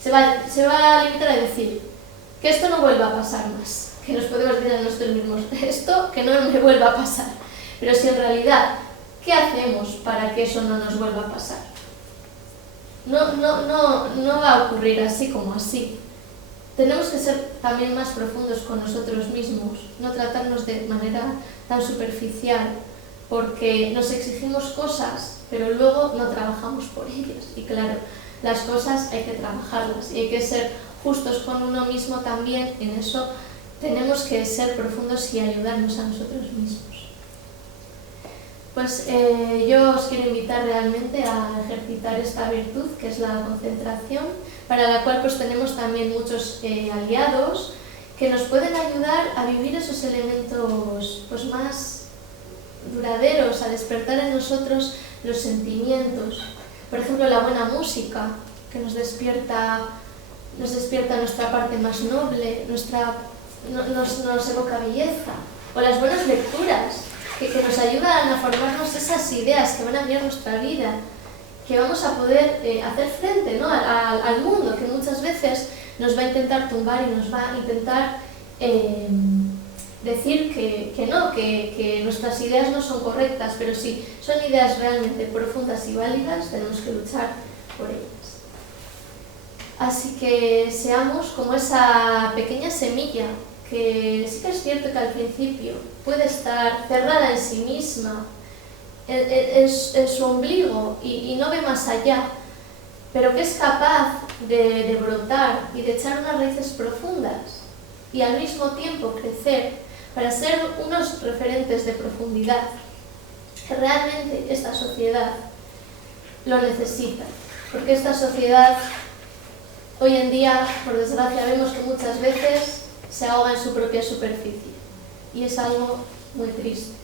Se va a limitar a decir que esto no vuelva a pasar más, que nos podemos decir a nosotros mismos, esto que no me vuelva a pasar. Pero si en realidad, ¿qué hacemos para que eso no nos vuelva a pasar? No va a ocurrir así como así. Tenemos que ser también más profundos con nosotros mismos, no tratarnos de manera tan superficial, porque nos exigimos cosas, pero luego no trabajamos por ellas. Y claro, las cosas hay que trabajarlas y hay que ser justos con uno mismo también. En eso tenemos que ser profundos y ayudarnos a nosotros mismos. Pues yo os quiero invitar realmente a ejercitar esta virtud, que es la concentración, para la cual pues tenemos también muchos aliados que nos pueden ayudar a vivir esos elementos pues más duraderos, a despertar en nosotros los sentimientos. Por ejemplo, la buena música, que nos despierta nuestra parte más noble, nos evoca belleza. O las buenas lecturas, que nos ayudan a formarnos esas ideas que van a cambiar nuestra vida, que vamos a poder hacer frente, ¿no? al mundo, que muchas veces nos va a intentar tumbar y nos va a intentar decir que nuestras ideas no son correctas, pero si son ideas realmente profundas y válidas, tenemos que luchar por ellas. Así que seamos como esa pequeña semilla, que sí que es cierto que al principio puede estar cerrada en sí misma, en su ombligo y no ve más allá, pero que es capaz de brotar y de echar unas raíces profundas y al mismo tiempo crecer para ser unos referentes de profundidad, que realmente esta sociedad lo necesita, porque esta sociedad hoy en día, por desgracia, vemos que muchas veces se ahoga en su propia superficie y es algo muy triste.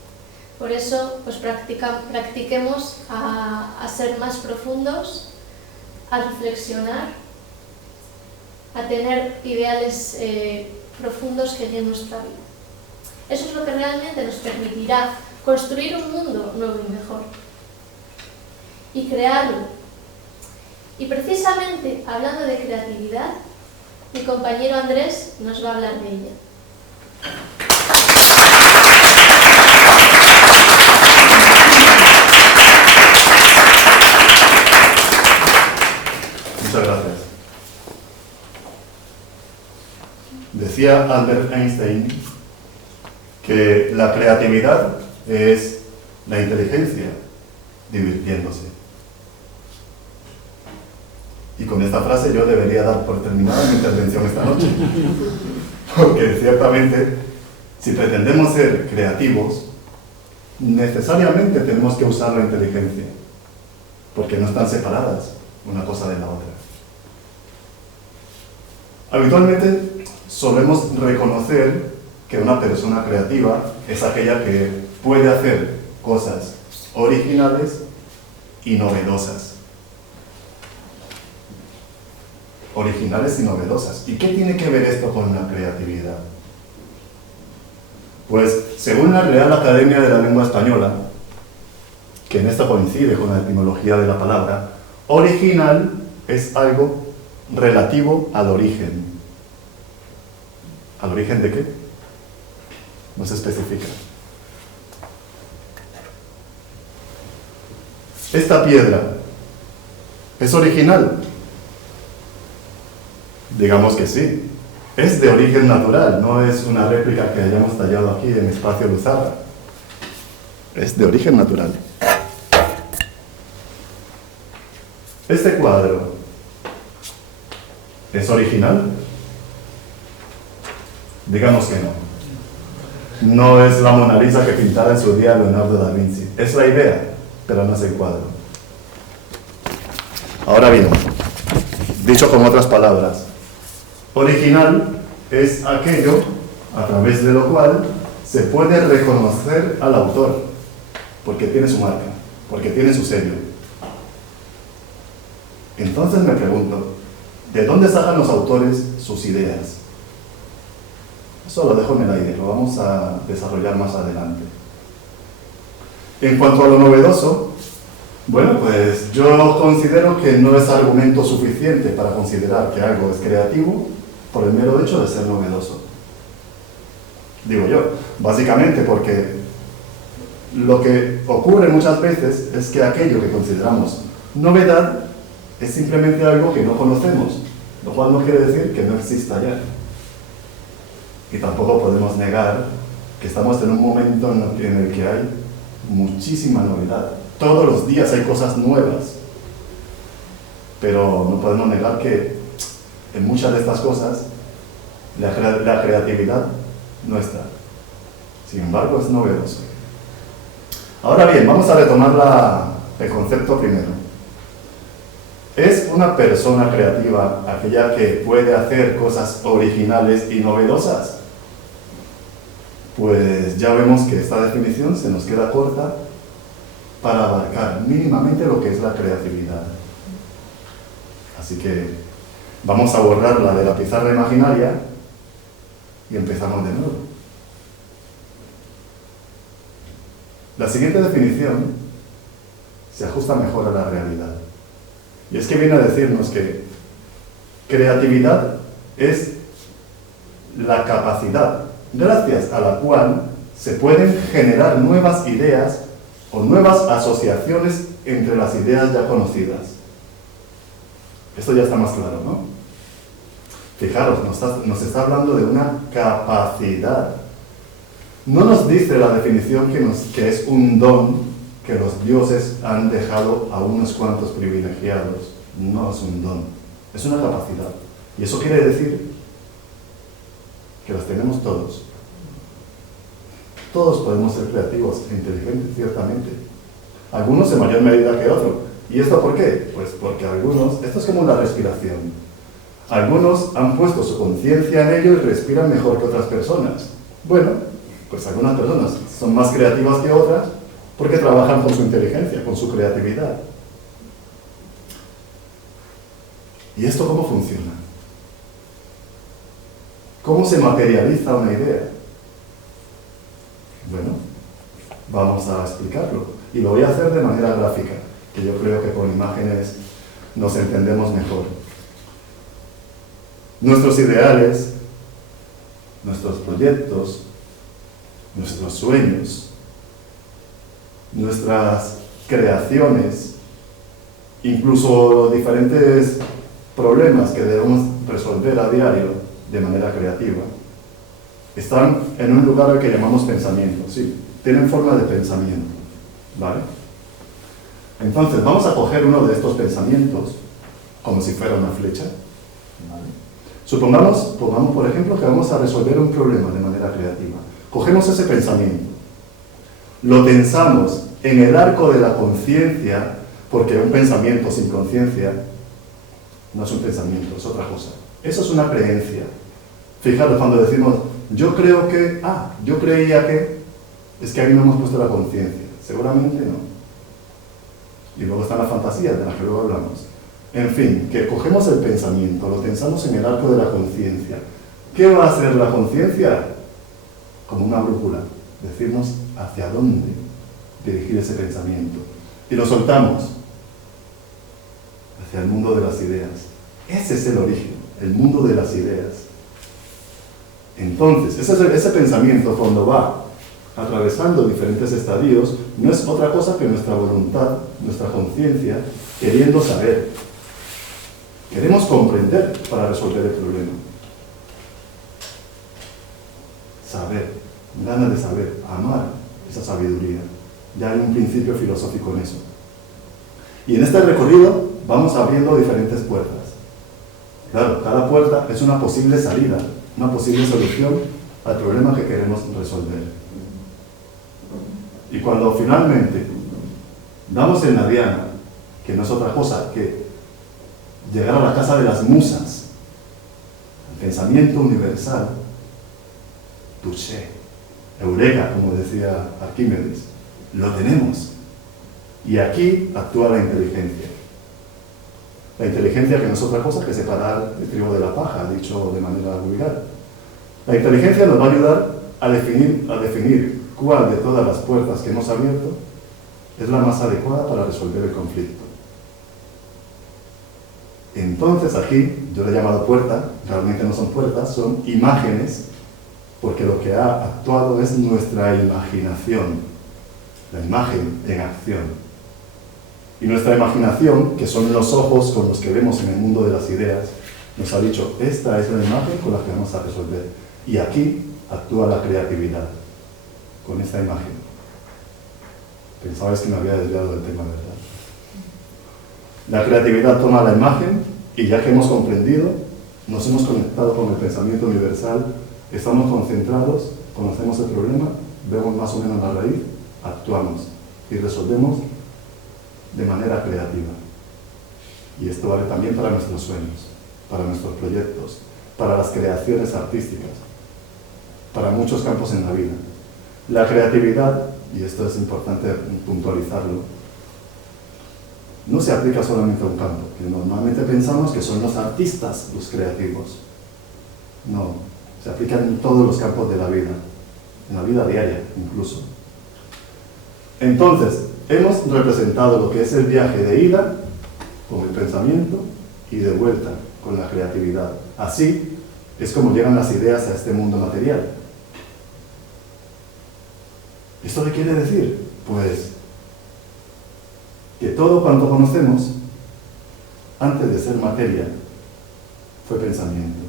Por eso pues practiquemos a ser más profundos, a reflexionar, a tener ideales profundos que llenen nuestra vida. Eso es lo que realmente nos permitirá construir un mundo nuevo y mejor y crearlo. Y precisamente hablando de creatividad, mi compañero Andrés nos va a hablar de ella. Muchas gracias. Decía Albert Einstein que la creatividad es la inteligencia divirtiéndose. Y con esta frase yo debería dar por terminada mi intervención esta noche. Porque ciertamente, si pretendemos ser creativos, necesariamente tenemos que usar la inteligencia, porque no están separadas una cosa de la otra. Habitualmente solemos reconocer que una persona creativa es aquella que puede hacer cosas originales y novedosas. Originales y novedosas. ¿Y qué tiene que ver esto con la creatividad? Pues, según la Real Academia de la Lengua Española, que en esto coincide con la etimología de la palabra, original es algo relativo al origen. ¿Al origen de qué? No se especifica. ¿Esta piedra es original? Digamos que sí. Es de origen natural, no es una réplica que hayamos tallado aquí en Espacio Luzarra. Es de origen natural. ¿Este cuadro es original? Digamos que no. No es la Mona Lisa que pintara en su día Leonardo da Vinci. Es la idea, pero no es el cuadro. Ahora bien, dicho con otras palabras, original es aquello a través de lo cual se puede reconocer al autor, porque tiene su marca, porque tiene su sello. Entonces me pregunto, ¿de dónde sacan los autores sus ideas? Eso lo dejo en el aire, lo vamos a desarrollar más adelante. En cuanto a lo novedoso, bueno, pues yo considero que no es argumento suficiente para considerar que algo es creativo por el mero hecho de ser novedoso. Digo yo, básicamente porque lo que ocurre muchas veces es que aquello que consideramos novedad es simplemente algo que no conocemos, lo cual no quiere decir que no exista ya. Y tampoco podemos negar que estamos en un momento en el que hay muchísima novedad. Todos los días hay cosas nuevas. Pero no podemos negar que en muchas de estas cosas la creatividad no está. Sin embargo, es novedoso. Ahora bien, vamos a retomar el concepto primero. ¿Es una persona creativa aquella que puede hacer cosas originales y novedosas? Pues ya vemos que esta definición se nos queda corta para abarcar mínimamente lo que es la creatividad. Así que vamos a borrarla de la pizarra imaginaria y empezamos de nuevo. La siguiente definición se ajusta mejor a la realidad. Y es que viene a decirnos que creatividad es la capacidad gracias a la cual se pueden generar nuevas ideas o nuevas asociaciones entre las ideas ya conocidas. Esto ya está más claro, ¿no? Fijaros, nos está hablando de una capacidad. No nos dice la definición que es un don que los dioses han dejado a unos cuantos privilegiados. No es un don, es una capacidad. Y eso quiere decir que las tenemos todos. Todos podemos ser creativos e inteligentes, ciertamente. Algunos en mayor medida que otros. ¿Y esto por qué? Pues porque algunos, esto es como una respiración. Algunos han puesto su conciencia en ello y respiran mejor que otras personas. Bueno, pues algunas personas son más creativas que otras porque trabajan con su inteligencia, con su creatividad. ¿Y esto cómo funciona? ¿Cómo se materializa una idea? Bueno, vamos a explicarlo. Y lo voy a hacer de manera gráfica, que yo creo que con imágenes nos entendemos mejor. Nuestros ideales, nuestros proyectos, nuestros sueños, nuestras creaciones, incluso los diferentes problemas que debemos resolver a diario de manera creativa, están en un lugar al que llamamos pensamiento, sí, tienen forma de pensamiento, ¿vale? Entonces, vamos a coger uno de estos pensamientos como si fuera una flecha. ¿Vale? Pongamos por ejemplo que vamos a resolver un problema de manera creativa. Cogemos ese pensamiento, lo tensamos en el arco de la conciencia, porque un pensamiento sin conciencia no es un pensamiento, es otra cosa. Eso es una creencia. Fijaros, cuando decimos, yo creo que, yo creía que, es que ahí no hemos puesto la conciencia. Seguramente no. Y luego están las fantasías de las que luego hablamos. En fin, que cogemos el pensamiento, lo tensamos en el arco de la conciencia. ¿Qué va a hacer la conciencia? Como una brújula, decirnos hacia dónde dirigir ese pensamiento. Y lo soltamos hacia el mundo de las ideas. Ese es el origen, el mundo de las ideas. Entonces, ese pensamiento, cuando va atravesando diferentes estadios, no es otra cosa que nuestra voluntad, nuestra conciencia, queriendo saber. Queremos comprender para resolver el problema. Saber, ganas de saber, amar esa sabiduría. Ya hay un principio filosófico en eso. Y en este recorrido vamos abriendo diferentes puertas. Claro, cada puerta es una posible salida, una posible solución al problema que queremos resolver. Y cuando finalmente damos en la diana, que no es otra cosa que llegar a la casa de las musas, el pensamiento universal, touché, eureka, como decía Arquímedes, lo tenemos. Y aquí actúa la inteligencia. La inteligencia que no es otra cosa que separar el trigo de la paja, dicho de manera vulgar. La inteligencia nos va a ayudar a definir cuál de todas las puertas que hemos abierto es la más adecuada para resolver el conflicto. Entonces aquí, yo le he llamado puerta, realmente no son puertas, son imágenes, porque lo que ha actuado es nuestra imaginación, la imagen en acción. Y nuestra imaginación, que son los ojos con los que vemos en el mundo de las ideas, nos ha dicho, esta es la imagen con la que vamos a resolver. Y aquí actúa la creatividad, con esta imagen. Pensabais que me había desviado del tema, ¿verdad? La creatividad toma la imagen y ya que hemos comprendido, nos hemos conectado con el pensamiento universal, estamos concentrados, conocemos el problema, vemos más o menos la raíz, actuamos y resolvemos de manera creativa. Y esto vale también para nuestros sueños, para nuestros proyectos, para las creaciones artísticas, para muchos campos en la vida. La creatividad, y esto es importante puntualizarlo, no se aplica solamente a un campo, que normalmente pensamos que son los artistas los creativos. No, se aplica en todos los campos de la vida, en la vida diaria incluso. Entonces, hemos representado lo que es el viaje de ida con el pensamiento y de vuelta con la creatividad. Así es como llegan las ideas a este mundo material. ¿Esto qué quiere decir? Pues que todo cuanto conocemos, antes de ser materia, fue pensamiento.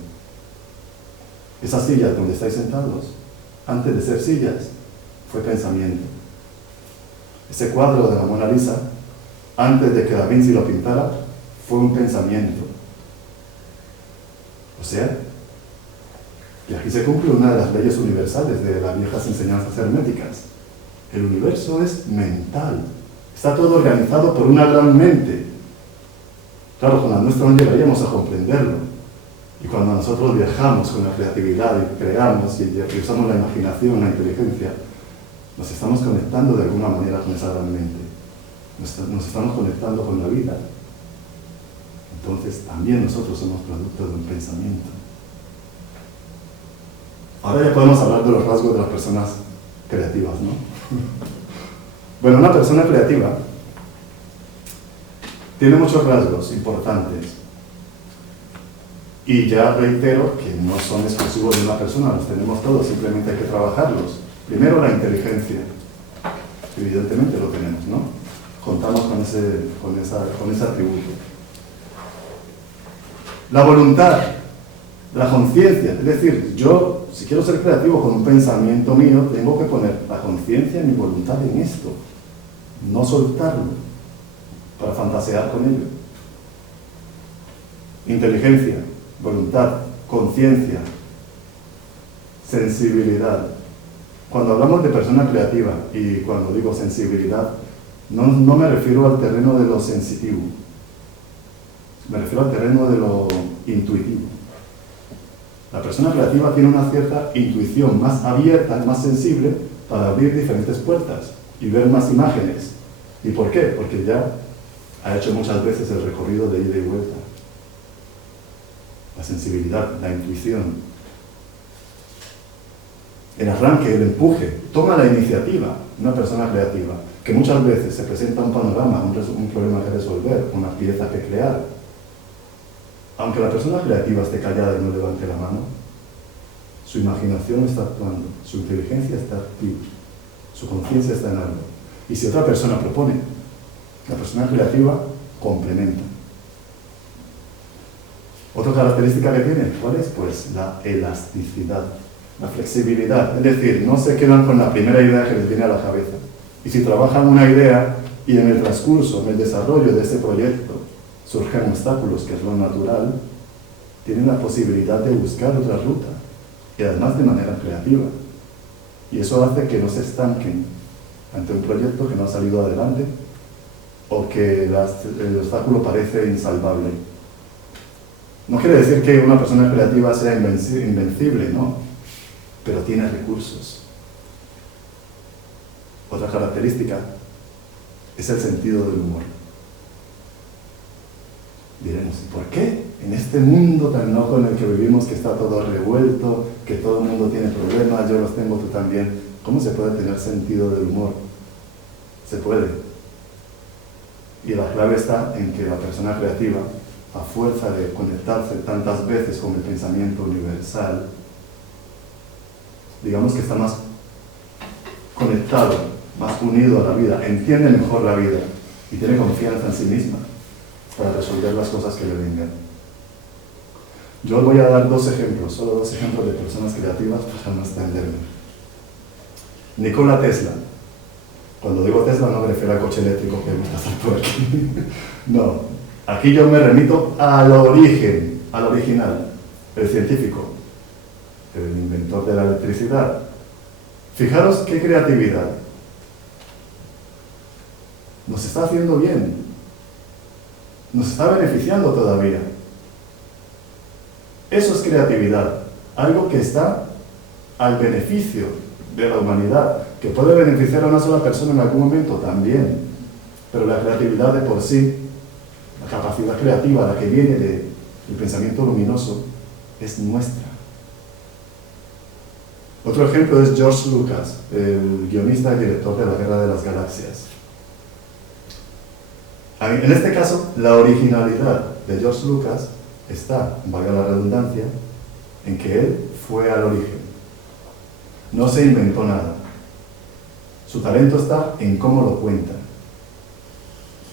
Esas sillas donde estáis sentados, antes de ser sillas, fue pensamiento. Ese cuadro de la Mona Lisa, antes de que Da Vinci lo pintara, fue un pensamiento. O sea, que aquí se cumple una de las leyes universales de las viejas enseñanzas herméticas. El universo es mental. Está todo organizado por una gran mente. Claro, con la nuestra no llegaríamos a comprenderlo. Y cuando nosotros viajamos con la creatividad y creamos y usamos la imaginación, la inteligencia, nos estamos conectando de alguna manera con esa gran mente. Nos estamos conectando con la vida. Entonces también nosotros somos producto de un pensamiento. Ahora ya podemos hablar de los rasgos de las personas creativas, ¿no? Bueno, una persona creativa tiene muchos rasgos importantes. Y ya reitero que no son exclusivos de una persona, los tenemos todos, simplemente hay que trabajarlos. Primero, la inteligencia. Evidentemente lo tenemos, ¿no? Contamos con ese atributo. La voluntad, la conciencia, es decir, yo, si quiero ser creativo con un pensamiento mío, tengo que poner la conciencia y mi voluntad en esto, no soltarlo para fantasear con ello. inteligencia, voluntad, conciencia, sensibilidad. Cuando hablamos de persona creativa, y cuando digo sensibilidad, no me refiero al terreno de lo sensitivo, me refiero al terreno de lo intuitivo. La persona creativa tiene una cierta intuición más abierta, más sensible, para abrir diferentes puertas y ver más imágenes. ¿Y por qué? Porque ya ha hecho muchas veces el recorrido de ida y vuelta. La sensibilidad, la intuición, el arranque, el empuje, toma la iniciativa. Una persona creativa, que muchas veces se presenta un panorama, un problema que resolver, una pieza que crear. Aunque la persona creativa esté callada y no levante la mano, su imaginación está actuando, su inteligencia está activa, su conciencia está en algo. Y si otra persona propone, la persona creativa complementa. Otra característica que tiene, ¿cuál es? Pues la elasticidad, la flexibilidad. Es decir, no se quedan con la primera idea que les viene a la cabeza. Y si trabajan una idea y en el transcurso, en el desarrollo de ese proyecto, surgen obstáculos, que es lo natural, tienen la posibilidad de buscar otra ruta, y además de manera creativa. Y eso hace que no se estanquen ante un proyecto que no ha salido adelante o que el obstáculo parece insalvable. No quiere decir que una persona creativa sea invencible, no, pero tiene recursos. Otra característica es el sentido del humor. Diremos, ¿por qué en este mundo tan loco en el que vivimos, que está todo revuelto, que todo el mundo tiene problemas, yo los tengo, tú también, cómo se puede tener sentido del humor? Se puede. Y la clave está en que la persona creativa, a fuerza de conectarse tantas veces con el pensamiento universal, digamos que está más conectado, más unido a la vida, entiende mejor la vida y tiene confianza en sí misma para resolver las cosas que le vengan. Yo os voy a dar dos ejemplos, solo dos ejemplos de personas creativas para no extenderme. Nikola Tesla. Cuando digo Tesla no me refiero al coche eléctrico que gusta estar por aquí. No, aquí yo me remito al origen, al original, el científico, el inventor de la electricidad. Fijaros qué creatividad. Nos está haciendo bien. Nos está beneficiando todavía. Eso es creatividad, algo que está al beneficio de la humanidad, que puede beneficiar a una sola persona en algún momento también, pero la creatividad de por sí, la capacidad creativa, la que viene del pensamiento luminoso, es nuestra. Otro ejemplo es George Lucas, el guionista y director de La Guerra de las Galaxias. En este caso, la originalidad de George Lucas está, valga la redundancia, en que él fue al origen. No se inventó nada. Su talento está en cómo lo cuenta.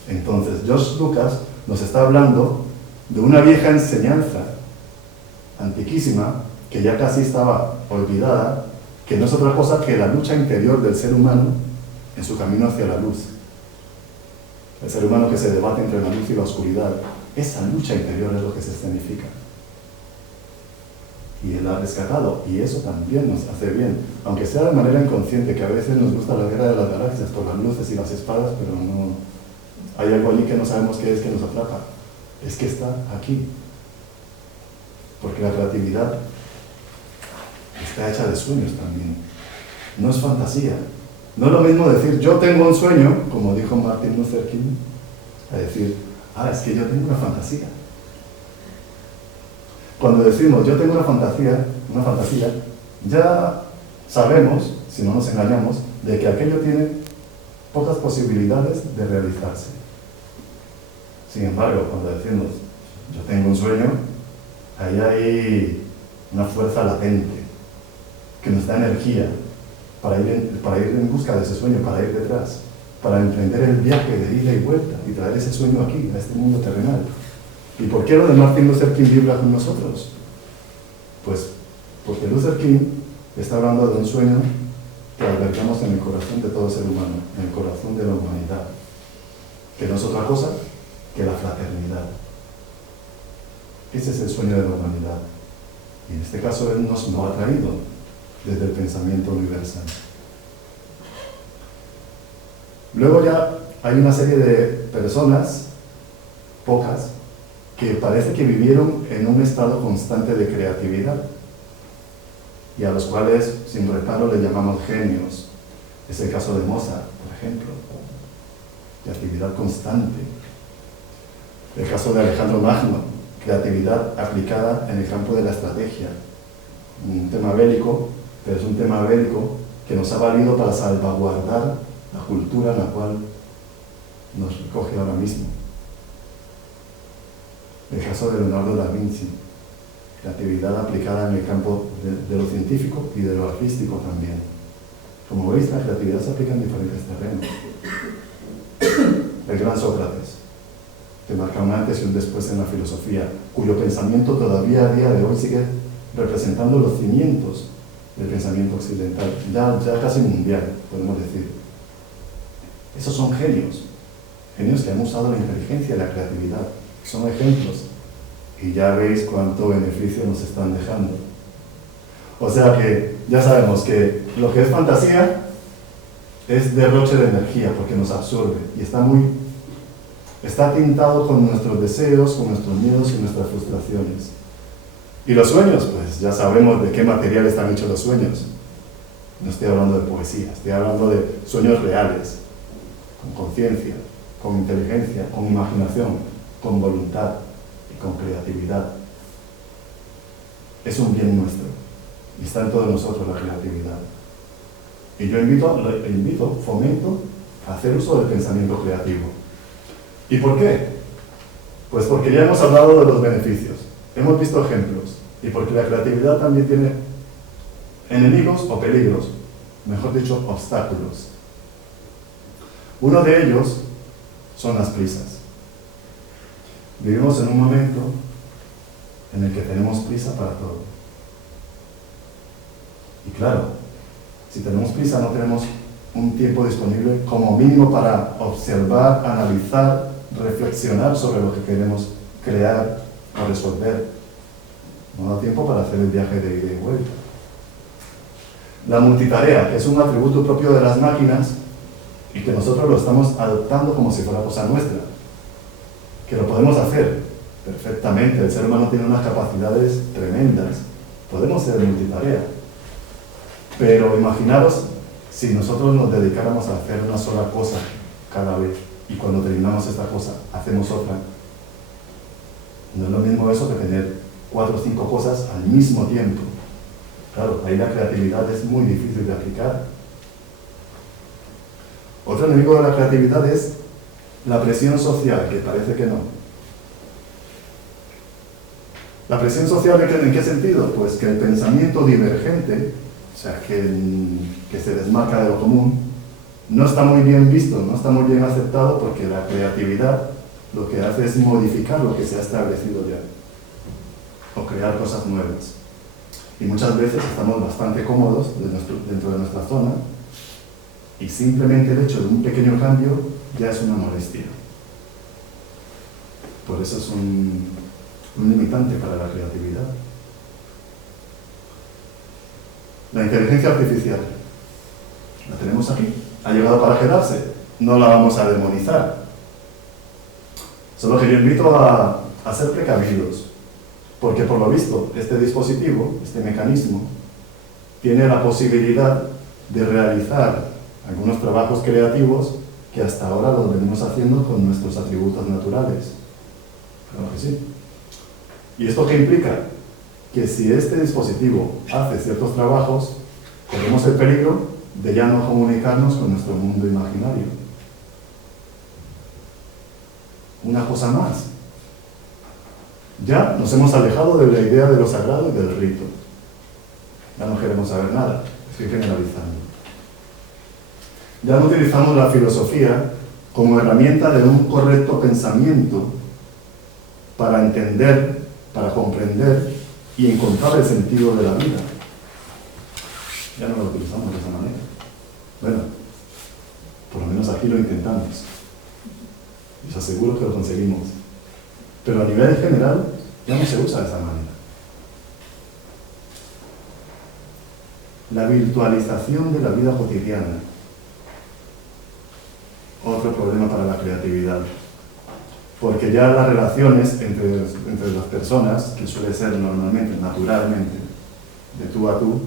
Entonces, George Lucas nos está hablando de una vieja enseñanza antiquísima que ya casi estaba olvidada, que no es otra cosa que la lucha interior del ser humano en su camino hacia la luz. El ser humano que se debate entre la luz y la oscuridad. Esa lucha interior es lo que se escenifica. Y él ha rescatado, y eso también nos hace bien, aunque sea de manera inconsciente, que a veces nos gusta la Guerra de las Galaxias por las luces y las espadas, pero no, hay algo allí que no sabemos qué es, que nos atrapa. Es que está aquí. Porque la creatividad está hecha de sueños también. No es fantasía. No es lo mismo decir, yo tengo un sueño, como dijo Martin Luther King, a decir, es que yo tengo una fantasía. Cuando decimos, yo tengo una fantasía, ya sabemos, si no nos engañamos, de que aquello tiene pocas posibilidades de realizarse. Sin embargo, cuando decimos, yo tengo un sueño, ahí hay una fuerza latente, que nos da energía para ir en busca de ese sueño, para ir detrás, para emprender el viaje de ida y vuelta y traer ese sueño aquí, a este mundo terrenal. ¿Y por qué lo de Martin Luther King vibra con nosotros? Pues porque Luther King está hablando de un sueño que albergamos en el corazón de todo ser humano, en el corazón de la humanidad, que no es otra cosa que la fraternidad. Ese es el sueño de la humanidad. Y en este caso Él nos lo ha traído desde el pensamiento universal. Luego ya hay una serie de personas, pocas, que parece que vivieron en un estado constante de creatividad y a los cuales, sin reparo, le llamamos genios. Es el caso de Mozart, por ejemplo, creatividad constante. El caso de Alejandro Magno, creatividad aplicada en el campo de la estrategia. Un tema bélico, pero es un tema bélico que nos ha valido para salvaguardar la cultura en la cual nos recoge ahora mismo. El caso de Leonardo da Vinci, creatividad aplicada en el campo de lo científico y de lo artístico también. Como veis, la creatividad se aplica en diferentes terrenos. El gran Sócrates, que marca un antes y un después en la filosofía, cuyo pensamiento todavía a día de hoy sigue representando los cimientos del pensamiento occidental, ya casi mundial, podemos decir. Esos son genios que han usado la inteligencia y la creatividad. Son ejemplos. Y ya veis cuánto beneficio nos están dejando. O sea que ya sabemos que lo que es fantasía es derroche de energía porque nos absorbe y está tintado con nuestros deseos, con nuestros miedos y nuestras frustraciones. Y los sueños, pues ya sabemos de qué material están hechos los sueños. No estoy hablando de poesía, estoy hablando de sueños reales, con conciencia, con inteligencia, con imaginación, con voluntad y con creatividad. Es un bien nuestro y está en todos nosotros la creatividad. Y yo invito, fomento a hacer uso del pensamiento creativo. ¿Y por qué? Pues porque ya hemos hablado de los beneficios, hemos visto ejemplos, y porque la creatividad también tiene enemigos o peligros, mejor dicho, obstáculos. Uno de ellos son las prisas. Vivimos en un momento en el que tenemos prisa para todo. Y claro, si tenemos prisa no tenemos un tiempo disponible como mínimo para observar, analizar, reflexionar sobre lo que queremos crear o resolver. No da tiempo para hacer el viaje de ida y vuelta. La multitarea, que es un atributo propio de las máquinas y que nosotros lo estamos adoptando como si fuera cosa nuestra. Que lo podemos hacer perfectamente, el ser humano tiene unas capacidades tremendas, podemos ser multitarea, pero imaginaros si nosotros nos dedicáramos a hacer una sola cosa cada vez y cuando terminamos esta cosa hacemos otra. No es lo mismo eso que tener 4 o 5 cosas al mismo tiempo. Claro, ahí la creatividad es muy difícil de aplicar. Otro enemigo de la creatividad es la presión social, que parece que no. ¿La presión social en qué sentido? Pues que el pensamiento divergente, o sea, que se desmarca de lo común, no está muy bien visto, no está muy bien aceptado porque la creatividad lo que hace es modificar lo que se ha establecido ya, o crear cosas nuevas. Y muchas veces estamos bastante cómodos dentro de nuestra zona y simplemente el hecho de un pequeño cambio ya es una molestia. Por eso es un limitante para la creatividad. La inteligencia artificial, la tenemos aquí, ha llegado para quedarse, no la vamos a demonizar. Solo que yo invito a ser precavidos, porque por lo visto este dispositivo, este mecanismo, tiene la posibilidad de realizar algunos trabajos creativos que hasta ahora los venimos haciendo con nuestros atributos naturales. Claro que sí. ¿Y esto qué implica? Que si este dispositivo hace ciertos trabajos, corremos el peligro de ya no comunicarnos con nuestro mundo imaginario. Una cosa más. Ya nos hemos alejado de la idea de lo sagrado y del rito. Ya no queremos saber nada, estoy generalizando. Ya no utilizamos la filosofía como herramienta de un correcto pensamiento para entender, para comprender y encontrar el sentido de la vida. Ya no lo utilizamos de esa manera. Bueno, por lo menos aquí lo intentamos. Y os aseguro que lo conseguimos. Pero a nivel general, ya no se usa de esa manera. La virtualización de la vida cotidiana. Otro problema para la creatividad. Porque ya las relaciones entre las personas, que suele ser normalmente, naturalmente, de tú a tú,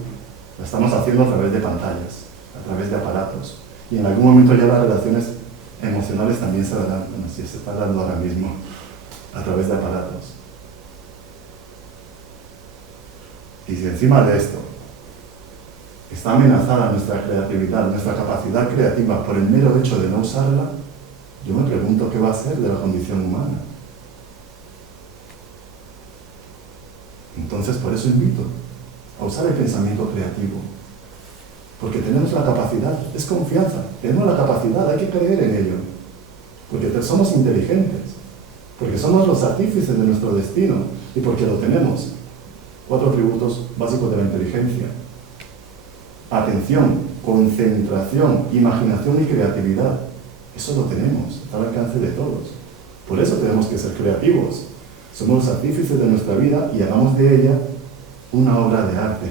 la estamos haciendo a través de pantallas, a través de aparatos. Y en algún momento ya las relaciones emocionales también se darán, bueno, si se está dando ahora mismo, a través de aparatos. Y si encima de esto está amenazada nuestra creatividad, nuestra capacidad creativa por el mero hecho de no usarla, yo me pregunto qué va a ser de la condición humana. Entonces, por eso invito a usar el pensamiento creativo. Porque tenemos la capacidad, es confianza, tenemos la capacidad, hay que creer en ello. Porque somos inteligentes, porque somos los artífices de nuestro destino y porque lo tenemos. 4 atributos básicos de la inteligencia: atención, concentración, imaginación y creatividad. Eso lo tenemos, está al alcance de todos. Por eso tenemos que ser creativos. Somos los artífices de nuestra vida y hagamos de ella una obra de arte.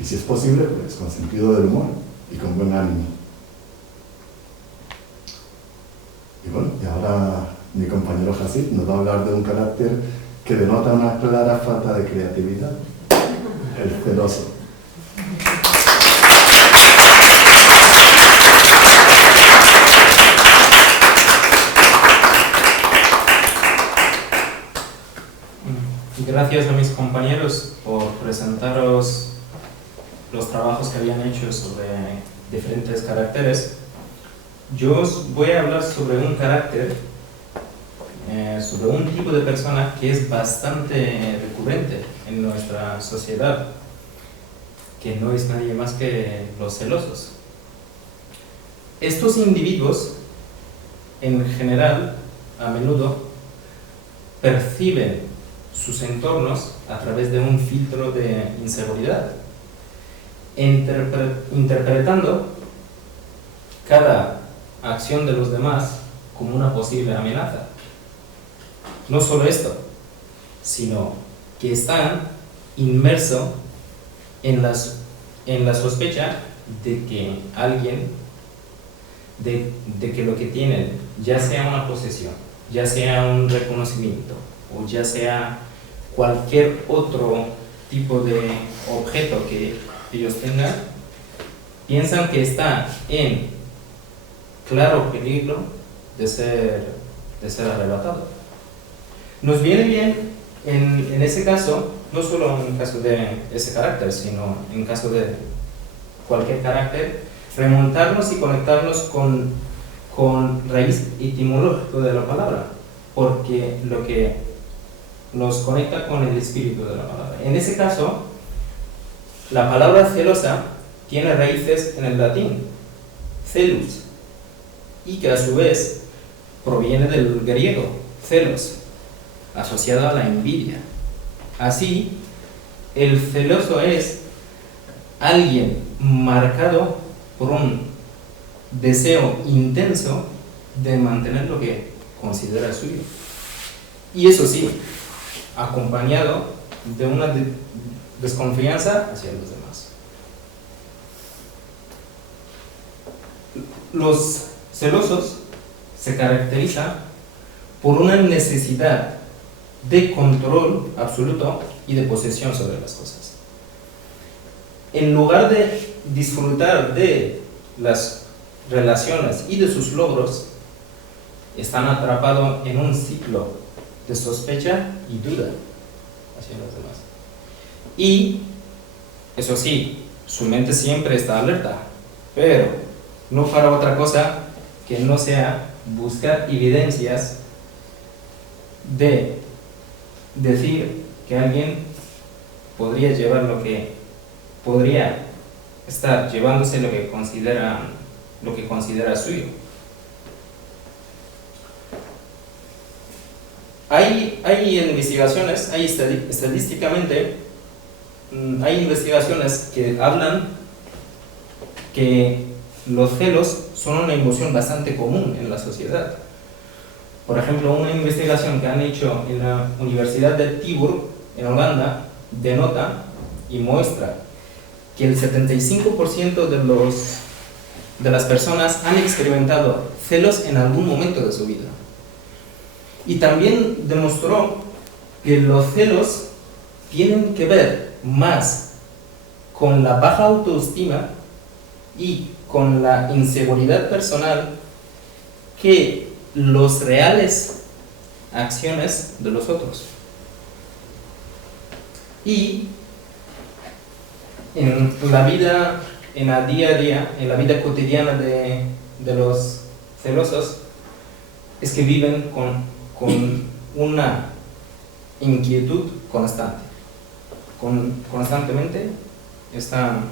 Y si es posible, pues con sentido del humor y con buen ánimo. Y bueno, y ahora mi compañero Hasid nos va a hablar de un carácter que denota una clara falta de creatividad: el celoso. Gracias a mis compañeros por presentaros los trabajos que habían hecho sobre diferentes caracteres. Yo os voy a hablar sobre un carácter, sobre un tipo de persona que es bastante recurrente en nuestra sociedad, que no es nadie más que los celosos. Estos individuos, en general, a menudo, perciben sus entornos a través de un filtro de inseguridad, interpretando cada acción de los demás como una posible amenaza. No solo esto, sino que están inmersos en la sospecha de que alguien, de que lo que tienen, ya sea una posesión, ya sea un reconocimiento, o ya sea cualquier otro tipo de objeto que ellos tengan, piensan que está en claro peligro de ser arrebatado. Nos viene bien en ese caso, no solo en el caso de ese carácter, sino en caso de cualquier carácter, remontarnos y conectarnos con raíz etimológico de la palabra, porque lo que nos conecta con el espíritu de la palabra. En ese caso, la palabra celosa tiene raíces en el latín, celus, y que a su vez proviene del griego, celos, asociado a la envidia. Así, el celoso es alguien marcado por un deseo intenso de mantener lo que considera suyo. Y eso sí, acompañado de una desconfianza hacia los demás. Los celosos se caracterizan por una necesidad de control absoluto y de posesión sobre las cosas. En lugar de disfrutar de las relaciones y de sus logros, están atrapados en un ciclo de sospecha y duda hacia los demás. Y, eso sí, su mente siempre está alerta, pero no para otra cosa que no sea buscar evidencias de decir que alguien podría llevar lo que podría estar llevándose lo que considera suyo. Hay investigaciones, estadísticamente, hay investigaciones que hablan que los celos son una emoción bastante común en la sociedad. Por ejemplo, una investigación que han hecho en la Universidad de Tilburg, en Holanda, denota y muestra que el 75% de las personas han experimentado celos en algún momento de su vida. Y también demostró que los celos tienen que ver más con la baja autoestima y con la inseguridad personal que los reales acciones de los otros. Y en la vida, en el día a día, en la vida cotidiana de los celosos, es que viven con una inquietud constante. Constantemente están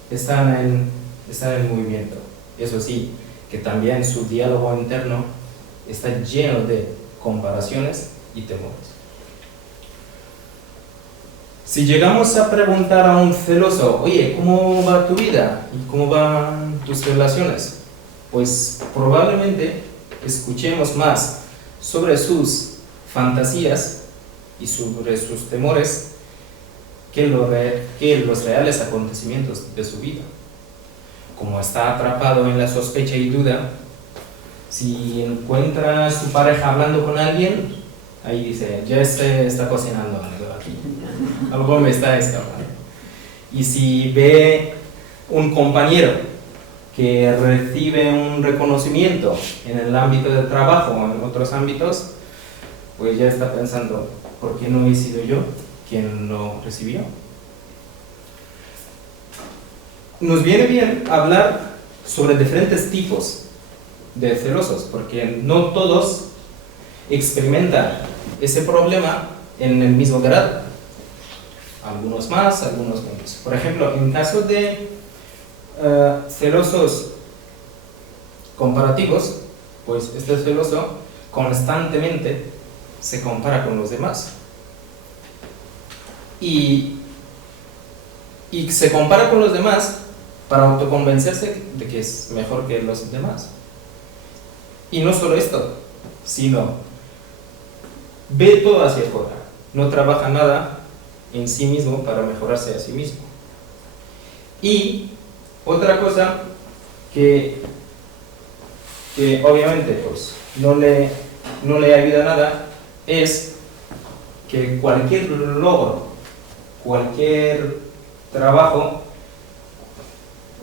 en movimiento. Eso sí, que también su diálogo interno está lleno de comparaciones y temores. Si llegamos a preguntar a un celoso, oye, ¿cómo va tu vida? ¿Y cómo van tus relaciones? Pues probablemente escuchemos más sobre sus fantasías y sobre sus temores que los reales acontecimientos de su vida. Como está atrapado en la sospecha y duda, si encuentra a su pareja hablando con alguien, ahí dice, ya se está cocinando algo aquí, algo me está escapando. Y si ve un compañero que recibe un reconocimiento en el ámbito del trabajo o en otros ámbitos, pues ya está pensando, ¿por qué no he sido yo quien lo recibió? Nos viene bien hablar sobre diferentes tipos de celosos, porque no todos experimentan ese problema en el mismo grado. Algunos más, algunos menos. Por ejemplo, en caso de celosos comparativos, pues este celoso constantemente se compara con los demás. Y se compara con los demás para autoconvencerse de que es mejor que los demás. Y no solo esto, sino ve todo hacia afuera, no trabaja nada en sí mismo para mejorarse a sí mismo. Y otra cosa que obviamente pues, no le ayuda nada es que cualquier logro, cualquier trabajo,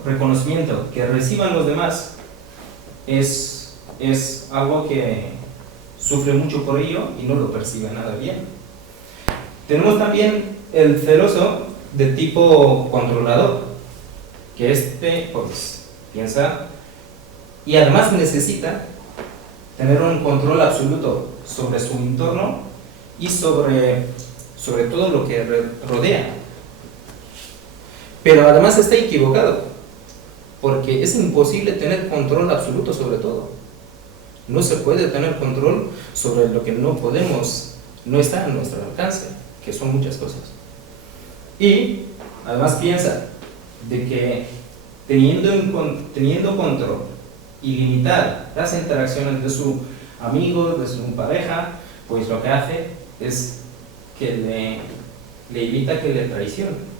reconocimiento que reciban los demás es algo que sufre mucho por ello y no lo percibe nada bien. Tenemos también el celoso de tipo controlador, que pues piensa y además necesita tener un control absoluto sobre su entorno y sobre todo lo que rodea. Pero además está equivocado, porque es imposible tener control absoluto sobre todo. No se puede tener control sobre lo que no está a nuestro alcance, que son muchas cosas. Y además piensa de que teniendo control y limitar las interacciones de su amigo, de su pareja, pues lo que hace es que le evita que le traicione.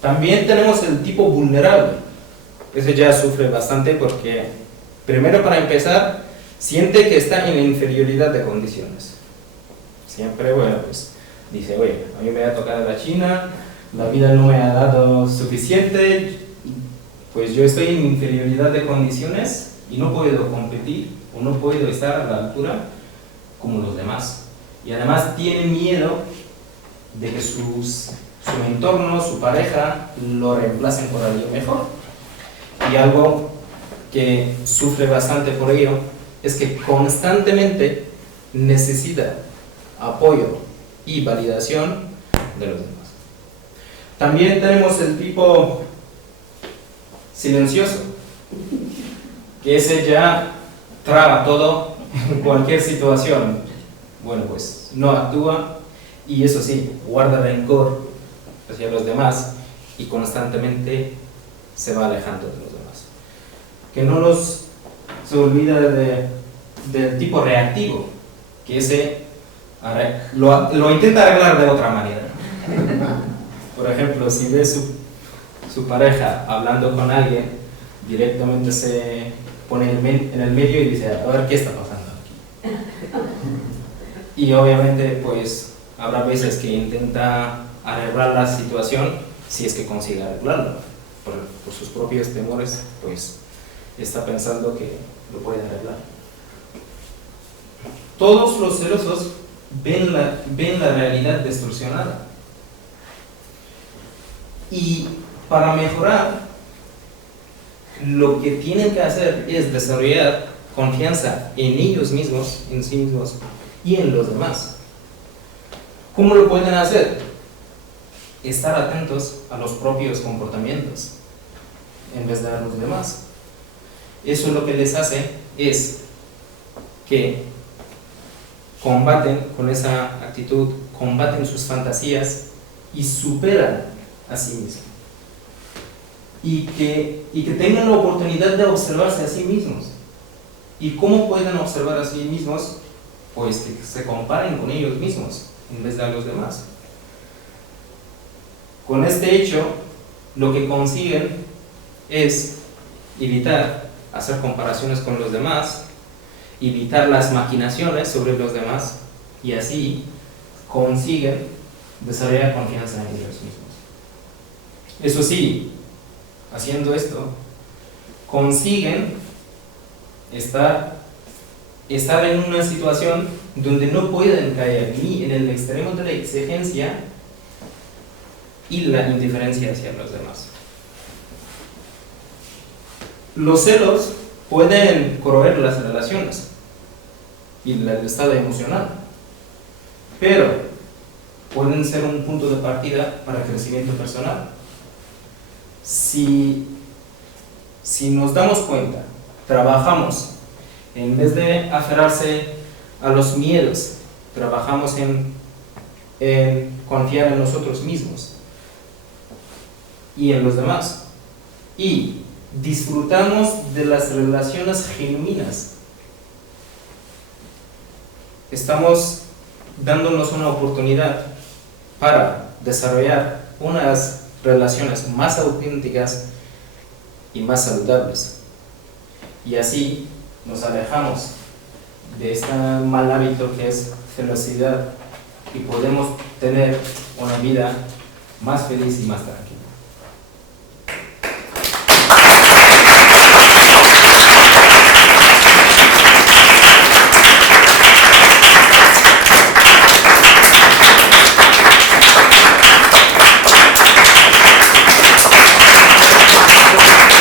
También tenemos el tipo vulnerable. Ese ya sufre bastante porque, primero para empezar, siente que está en inferioridad de condiciones. Siempre, pues dice, oye, a mí me ha tocado la China, la vida no me ha dado suficiente, pues yo estoy en inferioridad de condiciones y no puedo competir o no puedo estar a la altura como los demás. Y además tiene miedo de que su entorno, su pareja, lo reemplacen por alguien mejor. Y algo que sufre bastante por ello es que constantemente necesita apoyo y validación de los demás. También tenemos el tipo silencioso, que ese ya traba todo en cualquier situación. Bueno, pues no actúa y eso sí, guarda rencor hacia los demás y constantemente se va alejando de los demás. Que no se olvida de del tipo reactivo, que ese lo intenta arreglar de otra manera. Por ejemplo, si ve su pareja hablando con alguien, directamente se pone en el medio y dice, a ver qué está pasando aquí. Y obviamente pues habrá veces que intenta arreglar la situación, si es que consigue arreglarlo. Por sus propios temores, pues está pensando que lo puede arreglar. Todos los celosos ven la realidad distorsionada. Y para mejorar, lo que tienen que hacer es desarrollar confianza en ellos mismos, en sí mismos y en los demás. ¿Cómo lo pueden hacer? Estar atentos a los propios comportamientos en vez de a los demás. Eso lo que les hace es que combaten con esa actitud, combaten sus fantasías y superan a sí mismos. Y que tengan la oportunidad de observarse a sí mismos. ¿Y cómo pueden observar a sí mismos? Pues que se comparen con ellos mismos en vez de a los demás. Con este hecho, lo que consiguen es evitar hacer comparaciones con los demás, evitar las maquinaciones sobre los demás, y así consiguen desarrollar confianza en ellos mismos. Eso sí, haciendo esto, consiguen estar en una situación donde no pueden caer ni en el extremo de la exigencia y la indiferencia hacia los demás. Los celos pueden corroer las relaciones y el estado emocional, pero pueden ser un punto de partida para el crecimiento personal. Si nos damos cuenta, trabajamos, en vez de aferrarse a los miedos, trabajamos en confiar en nosotros mismos y en los demás, y disfrutamos de las relaciones genuinas, estamos dándonos una oportunidad para desarrollar unas relaciones más auténticas y más saludables, y así nos alejamos de este mal hábito que es celosidad y podemos tener una vida más feliz y más tranquila.